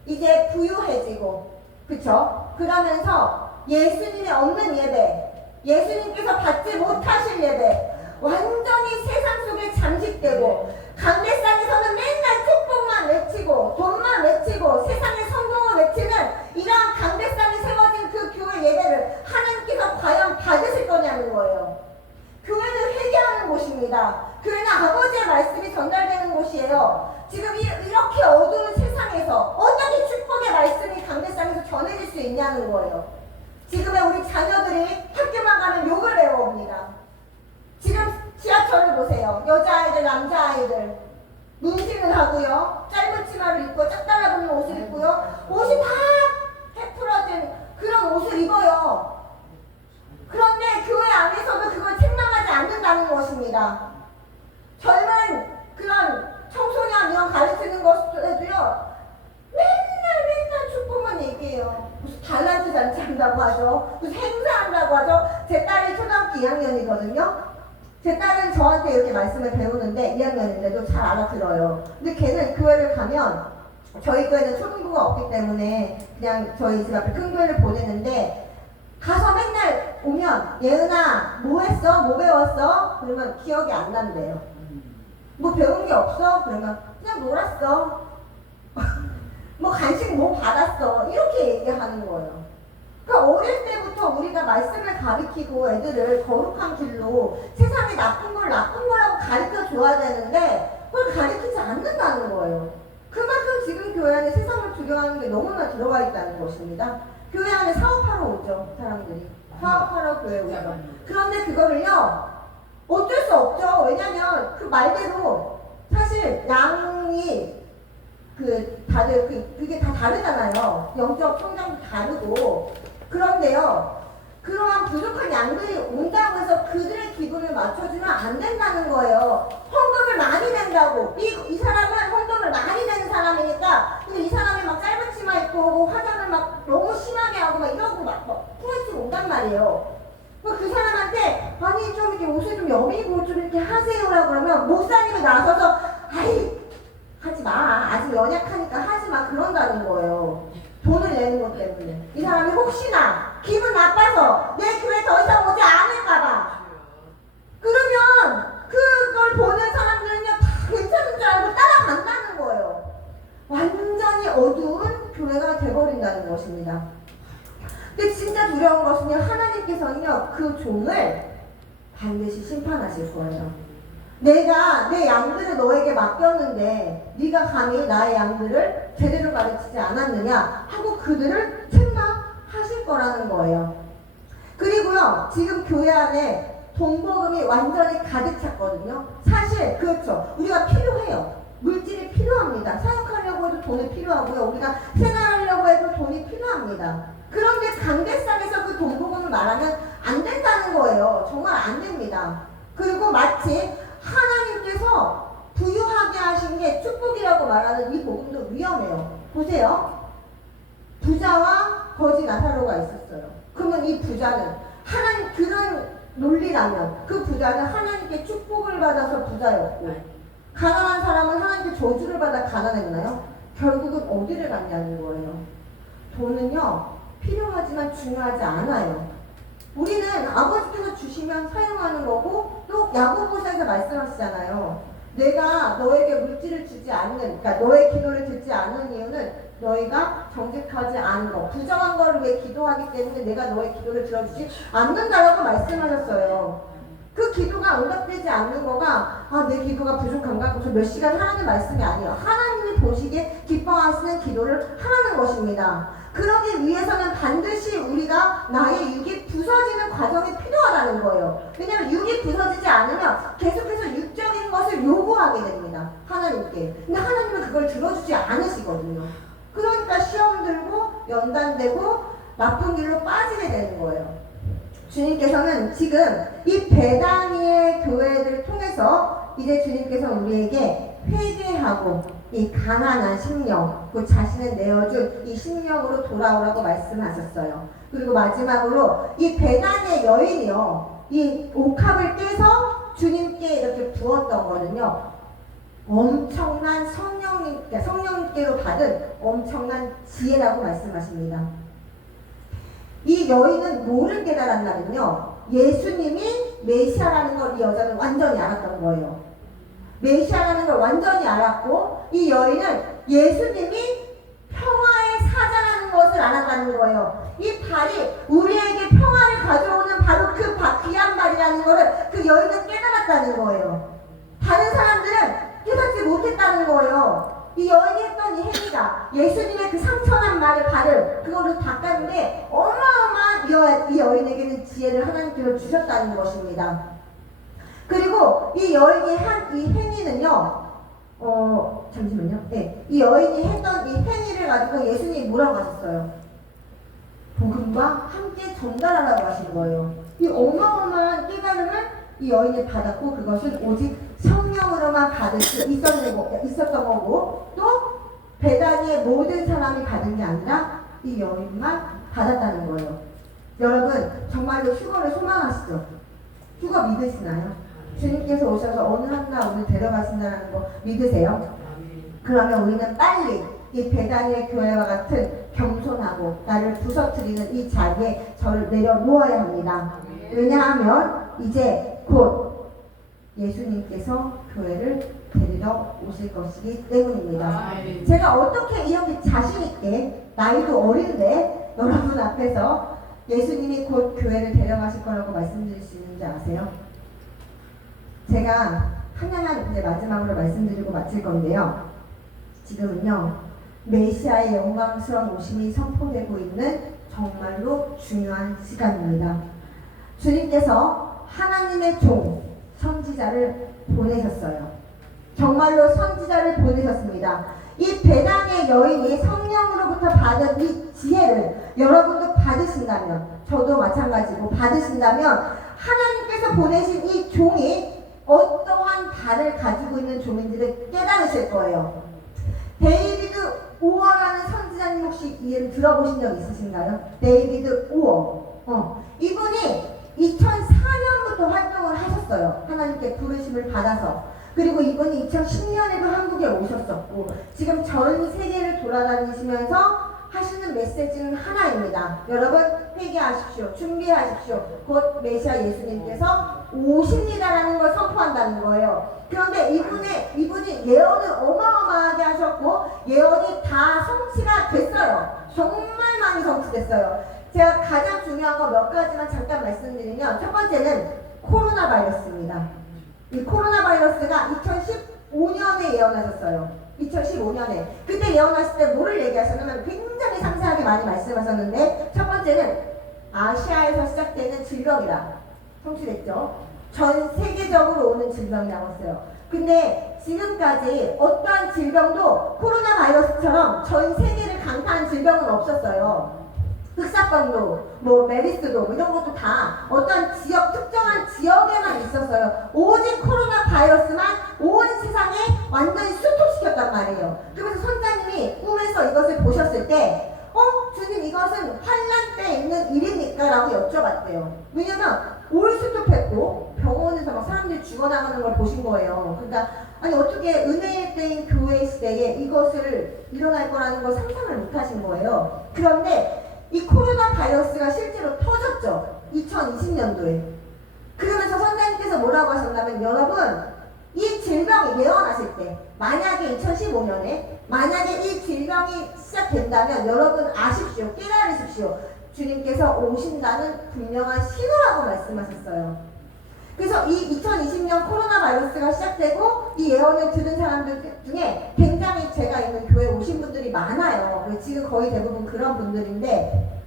이제 부유해지고, 그쵸? 그러면서 예수님이 없는 예배, 예수님께서 받지 못하실 예배, 완전히 세상 속에 잠식되고, 강대상에서는 맨날 축복만 외치고, 돈만 외치고, 세상의 성공을 외치는 이러한 강대상에 세워진 그 교회 예배를 하나님께서 과연 받으실 거냐는 거예요. 교회는 회개하는 곳입니다. 교회는 아버지의 말씀이 전달되는 곳이에요. 지금 이렇게 어두운 세상에서 어떻게 축복의 말씀이 강대상에서 전해질 수 있냐는 거예요. 지금의 우리 자녀들이 학교만 가면 욕을 배워옵니다. 지금 지하철을 보세요. 여자아이들, 남자아이들 문신을 하고요. 짧은 치마를 입고 짝 달라붙는 옷을 입고요. 옷이 다 해풀어진 그런 옷을 입어요. 그런데 교회 안에서도 그걸 책망하지 않는다는 것입니다. 젊은 그런 청소년 이런 가르치는 것에도요 맨날 축복만 얘기해요. 무슨 달란트 잔치 한다고 하죠. 무슨 행사한다고 하죠. 제 딸이 초등학교 2학년이거든요. 제 딸은 저한테 이렇게 말씀을 배우는데 2학년인데도 잘 알아들어요. 근데 걔는 교회를 가면 저희 교회는 초등부가 없기 때문에 그냥 저희 집 앞에 큰 교회를 보내는데 가서 맨날 오면 예은아 뭐 했어? 뭐 배웠어? 그러면 기억이 안 난대요. 뭐 배운 게 없어? 그러면 그냥 놀았어. 뭐 간식 뭐 받았어. 이렇게 얘기하는 거예요. 그러니까 어릴 때부터 우리가 말씀을 가르치고 애들을 거룩한 길로 세상에 나쁜 걸 나쁜 거라고 가르쳐 줘야 되는데 그걸 가르치지 않는다는 거예요. 그만큼 지금 교회 안에 세상을 두려워하는 게 너무나 들어가 있다는 것입니다. 교회 안에 사업하러 오죠, 사람들이. 사업하러 교회 오죠. 그런데 그거를요, 어쩔 수 없죠. 왜냐면 그 말대로 사실 양이 다들 그게 다 다르잖아요. 영적 성장도 다르고. 그런데요, 그러한 부족한 양들이 온다고 해서 그들의 기분을 맞춰주면 안 된다는 거예요. 헌금을 많이 낸다고. 이 사람은 헌금을 많이 내는 사람이니까, 근데 이 사람이 막 짧은 치마 입고 화장을 막 너무 심하게 하고 막 이러고 막 후회치고 온단 말이에요. 그 사람한테 아니 좀 이렇게 옷을 좀 여미고 좀 이렇게 하세요라고 그러면 목사님이 나서서 아이 하지 마. 아직 연약하니까 하지 마. 그런다는 거예요. 돈을 내는 것 때문에. 이 사람이 혹시나 기분 나빠서 내 교회 더 이상 오지 않을까봐. 그러면 그걸 보는 사람들은요 다 괜찮은 줄 알고 따라간다는 거예요. 완전히 어두운 교회가 돼버린다는 것입니다. 근데 진짜 두려운 것은요 하나님께서는요 그 종을 반드시 심판하실 거예요. 내가 내 양들을 너에게 맡겼는데 네가 감히 나의 양들을 제대로 가르치지 않았느냐 하고 그들을 책망하실 거라는 거예요. 그리고요 지금 교회 안에 돈버금이 완전히 가득 찼거든요. 사실 그렇죠. 우리가 필요해요. 물질이 필요합니다. 사역하려고 해도 돈이 필요하고요. 우리가 생활하려고 해도 돈이 필요합니다. 그런데 강대상에서 그 돈버금을 말하면 안 된다는 거예요. 정말 안 됩니다. 그리고 마치 하나님께서 부유하게 하신 게 축복이라고 말하는 이 복음도 위험해요. 보세요. 부자와 거지 나사로가 있었어요. 그러면 이 부자는 하나님 그런 논리라면 그 부자는 하나님께 축복을 받아서 부자였고 가난한 사람은 하나님께 저주를 받아 가난했나요? 결국은 어디를 갔냐는 거예요. 돈은요 필요하지만 중요하지 않아요. 우리는 아버지께서 주시면 사용하는 거고 또 야고보서에서 말씀하시잖아요. 내가 너에게 물질을 주지 않는, 그러니까 너의 기도를 듣지 않는 이유는 너희가 정직하지 않은 거, 부정한 거를 위해 기도하기 때문에 내가 너의 기도를 들어주지 않는다라고 말씀하셨어요. 그 기도가 응답되지 않는 거가 내 기도가 부족한가? 그래서 몇 시간 하라는 말씀이 아니에요. 하나님이 보시기에 기뻐하시는 기도를 하라는 것입니다. 그러기 위해서는 반드시 우리가 나의 육이 부서지는 과정이 필요하다는 거예요. 왜냐하면 육이 부서지지 않으면 계속해서 육적인 하시는 것을 요구하게 됩니다. 하나님께. 근데 하나님은 그걸 들어주지 않으시거든요. 그러니까 시험 들고 연단되고 나쁜 길로 빠지게 되는 거예요. 주님께서는 지금 이 베다니의 교회를 통해서 이제 주님께서 우리에게 회개하고 이 가난한 심령, 그 자신을 내어준 이 심령으로 돌아오라고 말씀하셨어요. 그리고 마지막으로 이 베다니의 여인이요, 이 옥합을 깨서 주님께 이렇게 부었던 거는요, 엄청난 성령님께로 받은 엄청난 지혜라고 말씀하십니다. 이 여인은 뭐를 깨달았냐면요, 예수님이 메시아라는 걸 이 여자는 완전히 알았던 거예요. 메시아라는 걸 완전히 알았고, 이 여인은 예수님이 평화의 사자라는 것을 알았다는 거예요. 이 발이 우리에게 평화를 가져오는 바로 그 귀한 발이라는 것을 그 여인은 깨달았다는 거예요. 다른 사람들은 깨닫지 못했다는 거예요. 이 여인이 했던 이 행위가 예수님의 그 상처난 발을 그걸로 닦았는데 어마어마한 이 여인에게는 지혜를 하나님께서 주셨다는 것입니다. 그리고 이 여인이 한 이 행위는요, 잠시만요. 네, 이 여인이 했던 이 행위를 가지고 예수님이 뭐라고 하셨어요? 복음과 함께 전달하라고 하신 거예요. 이 어마어마한 깨달음을 이 여인이 받았고, 그것은 오직 성령으로만 받을 수 있었던 거고, 또 베다니의 모든 사람이 받은 게 아니라 이 여인만 받았다는 거예요. 여러분, 정말로 휴거를 소망하시죠? 휴거 믿으시나요? 주님께서 오셔서 어느 하나 오늘 데려가신다는 거 믿으세요? 그러면 우리는 빨리 이 베다니의 교회와 같은 겸손하고 나를 부서뜨리는 이 자리에 저를 내려놓아야 합니다. 왜냐하면 이제 곧 예수님께서 교회를 데리러 오실 것이기 때문입니다. 제가 어떻게 이렇게 자신있게, 나이도 어린데 여러분 앞에서 예수님이 곧 교회를 데려가실 거라고 말씀드릴 수 있는지 아세요? 제가 하나만 이제 마지막으로 말씀드리고 마칠 건데요. 지금은요, 메시아의 영광스러운 오심이 선포되고 있는 정말로 중요한 시간입니다. 주님께서 하나님의 종, 선지자를 보내셨어요. 정말로 선지자를 보내셨습니다. 이 베다니의 여인이 성령으로부터 받은 이 지혜를 여러분도 받으신다면, 저도 마찬가지고 받으신다면 하나님께서 보내신 이 종이 어떠한 발을 가지고 있는 종인지를 깨달으실 거예요. 데이비드 오어라는 선지자님 혹시 이해를 들어보신 적 있으신가요? 데이비드 오어. 이분이 2004년부터 활동을 하셨어요. 하나님께 부르심을 받아서. 그리고 이분이 2010년에도 한국에 오셨었고, 지금 전 세계를 돌아다니시면서 하시는 메시지는 하나입니다. 여러분, 회개하십시오. 준비하십시오. 곧 메시아 예수님께서 오십니다라는 걸 선포한다는 거예요. 그런데 이분이 예언을 어마어마하게 하셨고, 예언이 다 성취가 됐어요. 정말 많이 성취됐어요. 제가 가장 중요한 거 몇 가지만 잠깐 말씀드리면, 첫 번째는 코로나 바이러스입니다. 이 코로나 바이러스가 2015년에 예언하셨어요. 2015년에. 그때 예언하실 때 뭐를 얘기하셨냐면 굉장히 상세하게 많이 말씀하셨는데, 첫 번째는 아시아에서 시작되는 질병이다. 성취됐죠? 전 세계적으로 오는 질병이라고 했어요. 근데 지금까지 어떠한 질병도 코로나 바이러스처럼 전 세계를 강타한 질병은 없었어요. 흑사병도, 메리스도, 이런 것도 다 어떤 특정한 지역에만 있었어요. 오직 코로나 바이러스만 온 세상에 완전히 수톱시켰단 말이에요. 그래서 선장님이 꿈에서 이것을 보셨을 때, 주님, 이것은 환란 때 있는 일입니까? 라고 여쭤봤대요. 왜냐면 올수톱했고 병원에서 막 사람들이 죽어나가는 걸 보신 거예요. 그러니까 아니 어떻게 은혜의 때인 교회 시대에 이것을 일어날 거라는 걸 상상을 못 하신 거예요. 그런데 이 코로나 바이러스가 실제로 터졌죠. 2020년도에. 그러면서 선생님께서 뭐라고 하셨냐면, 여러분, 이 질병이 예언하실 때, 만약에 2015년에 만약에 이 질병이 시작된다면 여러분 아십시오. 깨달으십시오. 주님께서 오신다는 분명한 신호라고 말씀하셨어요. 그래서 이 2020년 코로나 바이러스가 시작되고 이 예언을 들은 사람들 중에 굉장히 제가 있는 교회에 오신 분들이 많아요. 지금 거의 대부분 그런 분들인데,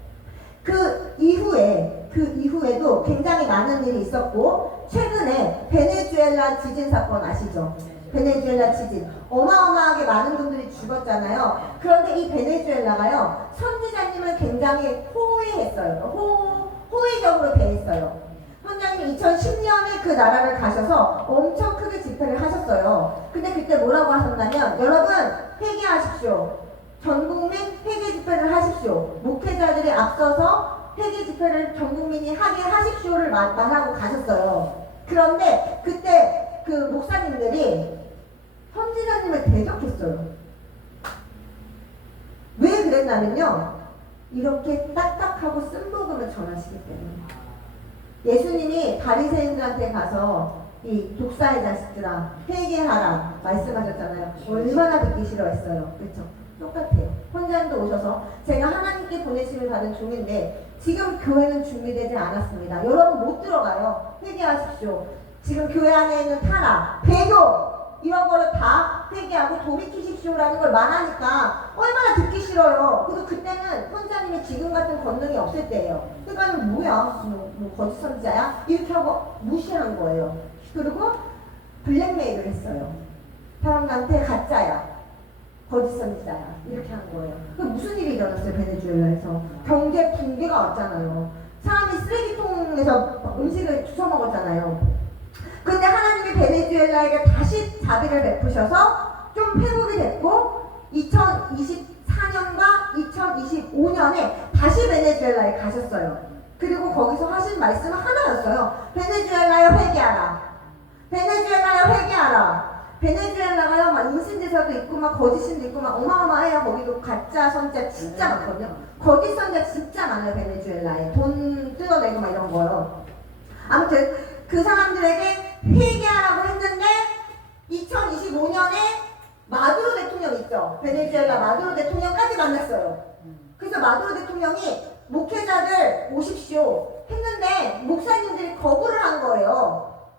그 이후에 그 이후에도 굉장히 많은 일이 있었고 최근에 베네수엘라 지진 사건 아시죠? 베네수엘라 지진 어마어마하게 많은 분들이 죽었잖아요. 그런데 이 베네수엘라가요 선지자님을 굉장히 호의했어요. 호의적으로 대했어요. 선지자님 2010년에 그 나라를 가셔서 엄청 크게 집회를 하셨어요. 근데 그때 뭐라고 하셨냐면 여러분 회개하십시오. 전 국민 회개 집회를 하십시오. 목회자들이 앞서서 회개 집회를 전 국민이 하게 하십시오를 말하고 가셨어요. 그런데 그때 그 목사님들이 선지자님을 대적했어요. 왜 그랬냐면요. 이렇게 딱딱하고 쓴복음을 전하시기 때문에. 예수님이 바리새인들한테 가서 이 독사의 자식들아 회개하라 말씀하셨잖아요. 얼마나 듣기 싫어했어요. 그렇죠? 똑같아요. 혼자님도 오셔서 제가 하나님께 보내심을 받은 종인데 지금 교회는 준비되지 않았습니다. 여러분 못 들어가요. 회개하십시오. 지금 교회 안에 있는 타락, 배교 이런 거를 다 회개하고 돌이키십시오라는 걸 말하니까 얼마나 듣기 싫어요. 그리고 그때는 선자님이 지금 같은 권능이 없을 때예요. 그러니까 뭐야? 뭐 거짓 선지자야? 이렇게 하고 무시한 거예요. 그리고 블랙메일을 했어요. 사람들한테 가짜야. 거짓 선지자야. 이렇게 한 거예요. 그 무슨 일이 일어났어요? 베네수엘라에서. 경제 붕괴가 왔잖아요. 사람이 쓰레기통에서 음식을 주워 먹었잖아요. 근데 하나님이 베네수엘라에게 다시 자비를 베푸셔서 좀 회복이 됐고 2024년과 2025년에 다시 베네수엘라에 가셨어요. 그리고 거기서 하신 말씀은 하나였어요. 베네수엘라에 회개하라. 베네수엘라에 회개하라. 베네수엘라가요, 막 인신제사도 있고, 막 거짓신도 있고, 막 어마어마해요. 거기도 가짜 선지자 진짜 많거든요. 거짓 선지자 진짜 많아요, 베네수엘라에. 돈 뜯어내고 막 이런 거요. 아무튼 그 사람들에게 회개하라고 했는데 2025년에 마두로 대통령 있죠. 베네수엘라 마두로 대통령까지 만났어요. 그래서 마두로 대통령이 목회자들 오십시오 했는데 목사님들이 거부를 한 거예요.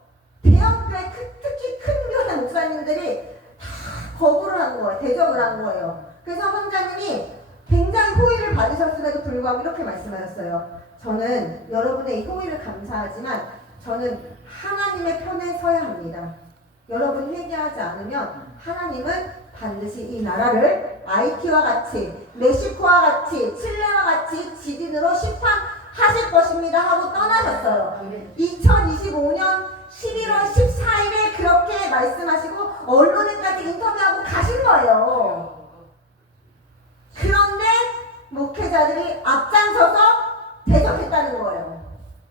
대형교회 특히 큰 교회 목사님들이 다 거부를 한 거예요. 대적을 한 거예요. 그래서 선자님이 굉장히 호의를 받으셨음에도 불구하고 이렇게 말씀하셨어요. 저는 여러분의 이 호의를 감사하지만 저는 하나님의 편에 서야 합니다. 여러분 회개하지 않으면 하나님은 반드시 이 나라를 아이티와 같이 멕시코와 같이 칠레와 같이 지진으로 심판하실 것입니다 하고 떠나셨어요. 2025년 11월 14일에 그렇게 말씀하시고 언론에까지 인터뷰하고 가신 거예요. 그런데 목회자들이 앞장서서 대적했다는 거예요.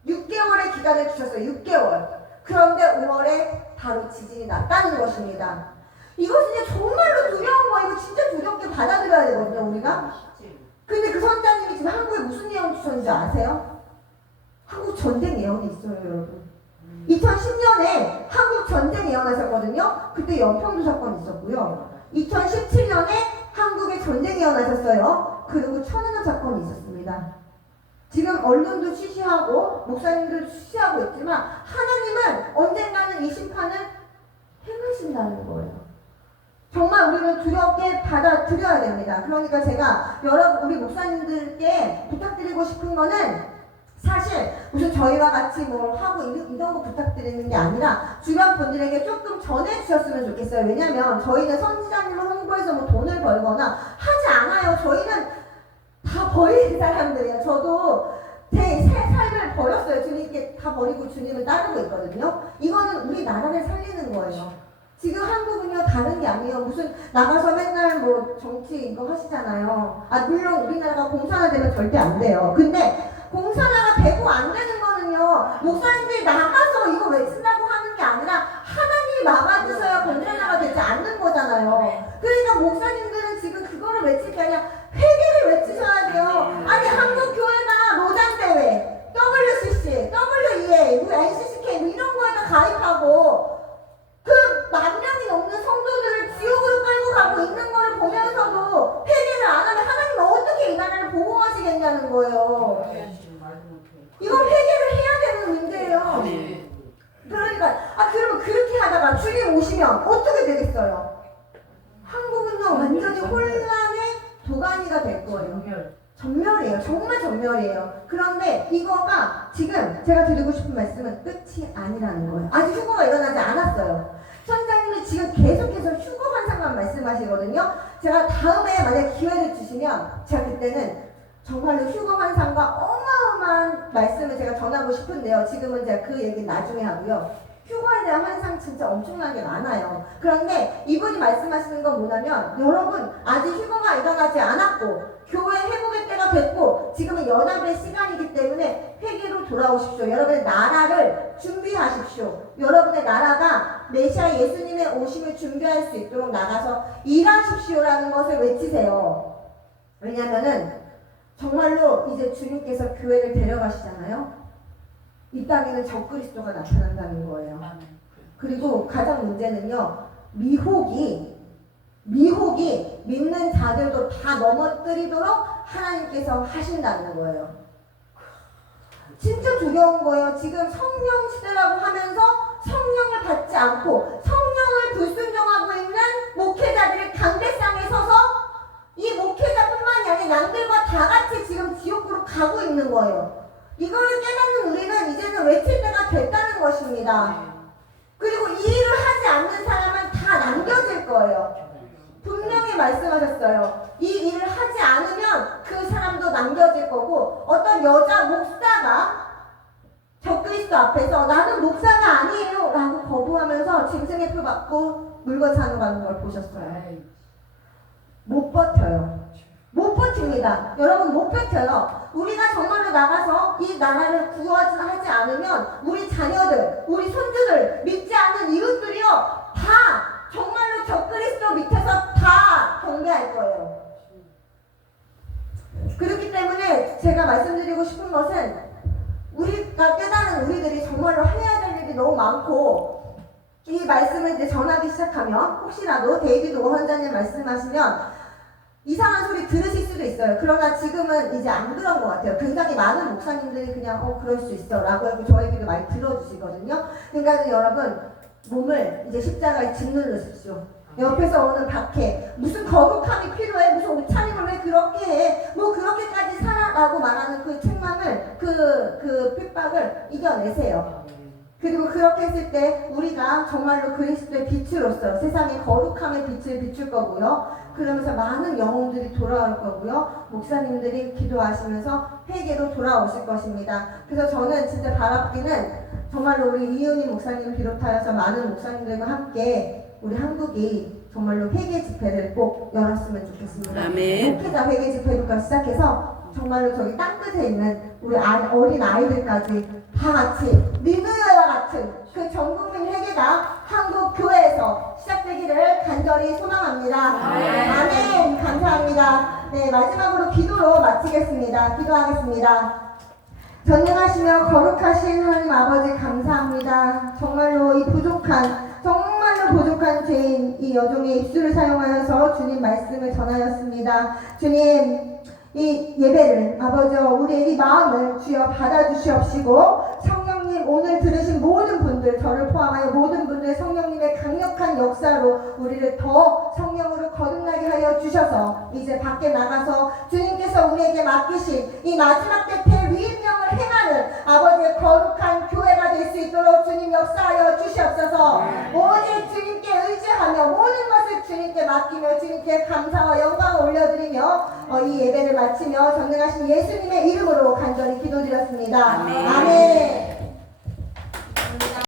6개월의 기간을 주셨어요. 6개월. 그런데 5월에 바로 지진이 났다는 것입니다. 이것은 이제 정말로 두려운 거예요. 이거 진짜 두렵게 받아들여야 되거든요, 우리가. 근데 그 선장님이 지금 한국에 무슨 예언 주셨는지 아세요? 한국 전쟁 예언이 있어요, 여러분. 2010년에 한국 전쟁 예언하셨거든요. 그때 연평도 사건이 있었고요. 2017년에 한국에 전쟁 예언하셨어요. 그리고 천안함 사건이 있었습니다. 지금 언론도 쉬쉬하고 목사님들도 쉬쉬하고 있지만 하나님은 언젠가는 이 심판을 행하신다는 거예요. 정말 우리는 두렵게 받아들여야 됩니다. 그러니까 제가 여러분 우리 목사님들께 부탁드리고 싶은 거는 사실 무슨 저희와 같이 뭐 하고 이런 거 부탁드리는 게 아니라 주변 분들에게 조금 전해주셨으면 좋겠어요. 왜냐면 저희는 선지자님을 홍보해서 뭐 돈을 벌거나 하지 않아요. 저희는 다 버리는 사람들이에요. 저도 제 삶을 버렸어요. 주님께 다 버리고 주님을 따르고 있거든요. 이거는 우리 나라를 살리는 거예요. 지금 한국은요 다른 게 아니에요. 무슨 나가서 맨날 뭐 정치 이거 하시잖아요. 아 물론 우리나라가 공산화되면 절대 안 돼요. 근데 공산화가 되고 안 되는 거는요 목사님들이 나가서 이거 왜 쓴다고 하는 게 아니라 하나님이 막아주셔야 공산화가 되지 않는 거잖아요. 그러니까 목사님들은 지금 그거를 외칠 게 아니라 회개를 외치셔야 돼요. 아니 한국 교회가 노장대회, WCC, WEA, NCCK 뭐 이런 거에다 가입하고 그 10,000명이 넘는 성도들을 지옥으로 끌고 가고 있는 거를 보면서도 회개를 안 하면 하나님은 어떻게 이 나라를 보호하시겠냐는 거예요. 이건 회개를 해야 되는 문제예요. 그러니까 그러면 그렇게 하다가 주님 오시면 어떻게 되겠어요? 한국은요 완전히 혼란의 도가니가 될 거예요. 전멸이에요. 정말 전멸이에요. 그런데 이거가 지금 제가 드리고 싶은 말씀은 끝이 아니라는 거예요. 아직 휴거가 일어나지 않았어요. 선장님이 지금 계속해서 휴거 환상만 말씀하시거든요. 제가 다음에 만약 기회를 주시면 제가 그때는 정말로 휴거 환상과 어마어마한 말씀을 제가 전하고 싶은데요. 지금은 제가 그 얘기 나중에 하고요. 휴거에 대한 환상 진짜 엄청나게 많아요. 그런데 이분이 말씀하시는 건 뭐냐면 여러분 아직 휴거가 일어나지 않았고 교회 회복의 때가 됐고 지금은 연합의 시간이기 때문에 회개로 돌아오십시오. 여러분의 나라를 준비하십시오. 여러분의 나라가 메시아 예수님의 오심을 준비할 수 있도록 나가서 일하십시오라는 것을 외치세요. 왜냐면은 정말로 이제 주님께서 교회를 데려가시잖아요. 이 땅에는 적그리스도가 나타난다는 거예요. 그리고 가장 문제는요. 미혹이 믿는 자들도 다 넘어뜨리도록 하나님께서 하신다는 거예요. 진짜 두려운 거예요. 지금 성령 시대라고 하면서 성령을 받지 않고 성령을 불순종하고 있는 목회자들이 강대상에 서서 이 목회자뿐만이 아니라 양들과 다 같이 지금 지옥으로 가고 있는 거예요. 이거를 깨닫는 우리는 이제는 외칠 때가 됐다는 것입니다. 그리고 이 일을 하지 않는 사람은 다 남겨질 거예요. 분명히 말씀하셨어요. 이 일을 하지 않으면 그 사람도 남겨질 거고 어떤 여자 목사가 적그리스도 앞에서 나는 목사가 아니에요 라고 거부하면서 짐승의 표 받고 물건 사러 가는 걸 보셨어요. 못 버텨요. 못 버팁니다. 여러분 못 버텨요. 우리가 정말로 나가서 이 나라를 구하지 않으면 우리 자녀들, 우리 손주들, 믿지 않는 이웃들이요 다 정말로 적그리스도 밑에서 다 경배할 거예요. 그렇기 때문에 제가 말씀드리고 싶은 것은 우리가 깨달은 우리들이 정말로 해야 될 일이 너무 많고 이 말씀을 이제 전하기 시작하면 혹시라도 데이비드 원장님 말씀하시면 이상한 소리 들으실 수도 있어요. 그러나 지금은 이제 안 그런 것 같아요. 굉장히 많은 목사님들이 그냥 그럴 수 있어 라고 하고 저에게도 많이 들어주시거든요. 그러니까 몸을 이제 십자가에 짓누르십시오. 옆에서 오는 박해, 무슨 거룩함이 필요해, 무슨 옷차림을 왜 그렇게 해, 뭐 그렇게까지 살아라고 말하는 그 책망을, 그 핍박을 이겨내세요. 그리고 그렇게 했을 때 우리가 정말로 그리스도의 빛으로서 세상의 거룩함의 빛을 비출 거고요. 그러면서 많은 영혼들이 돌아올 거고요. 목사님들이 기도하시면서 회개로 돌아오실 것입니다. 그래서 저는 진짜 바랍기는 정말로 우리 이은희 목사님을 비롯하여서 많은 목사님들과 함께 우리 한국이 정말로 회개 집회를 꼭 열었으면 좋겠습니다. 목회자 회개 집회부터 시작해서 정말로 저기 땅끝에 있는 우리 어린 아이들까지 다 같이 리뷰와 같은 그 전국민 회개가 한국 교회에서 시작되기를 간절히 소망합니다. 아멘. 감사합니다. 네, 마지막으로 기도로 마치겠습니다. 기도하겠습니다. 전능하시며 거룩하신 하나님 아버지 감사합니다. 정말로 이 정말로 부족한 죄인 이 여종의 입술을 사용하여서 주님 말씀을 전하였습니다. 주님 이 예배를 아버지여 우리의 이 마음을 주여 받아주시옵시고 성령님 오늘 들으신 모든 분들 저를 포함하여 모든 분들 성령님의 강력한 역사로 우리를 더 성령으로 거듭나게 하여 주셔서 이제 밖에 나가서 주님께서 우리에게 맡기신 이 마지막 때 대위임령을 행하는 아버지의 거룩한 교회가 될 수 있도록 주님 역사하여 주시옵소서. 오직 주님께 의지하며 모든 것을 주님께 맡기며 주님께 감사와 영광을 올려드리며 이 예배를 마치며 전능하신 예수님의 이름으로 간절히 기도드렸습니다. 아멘.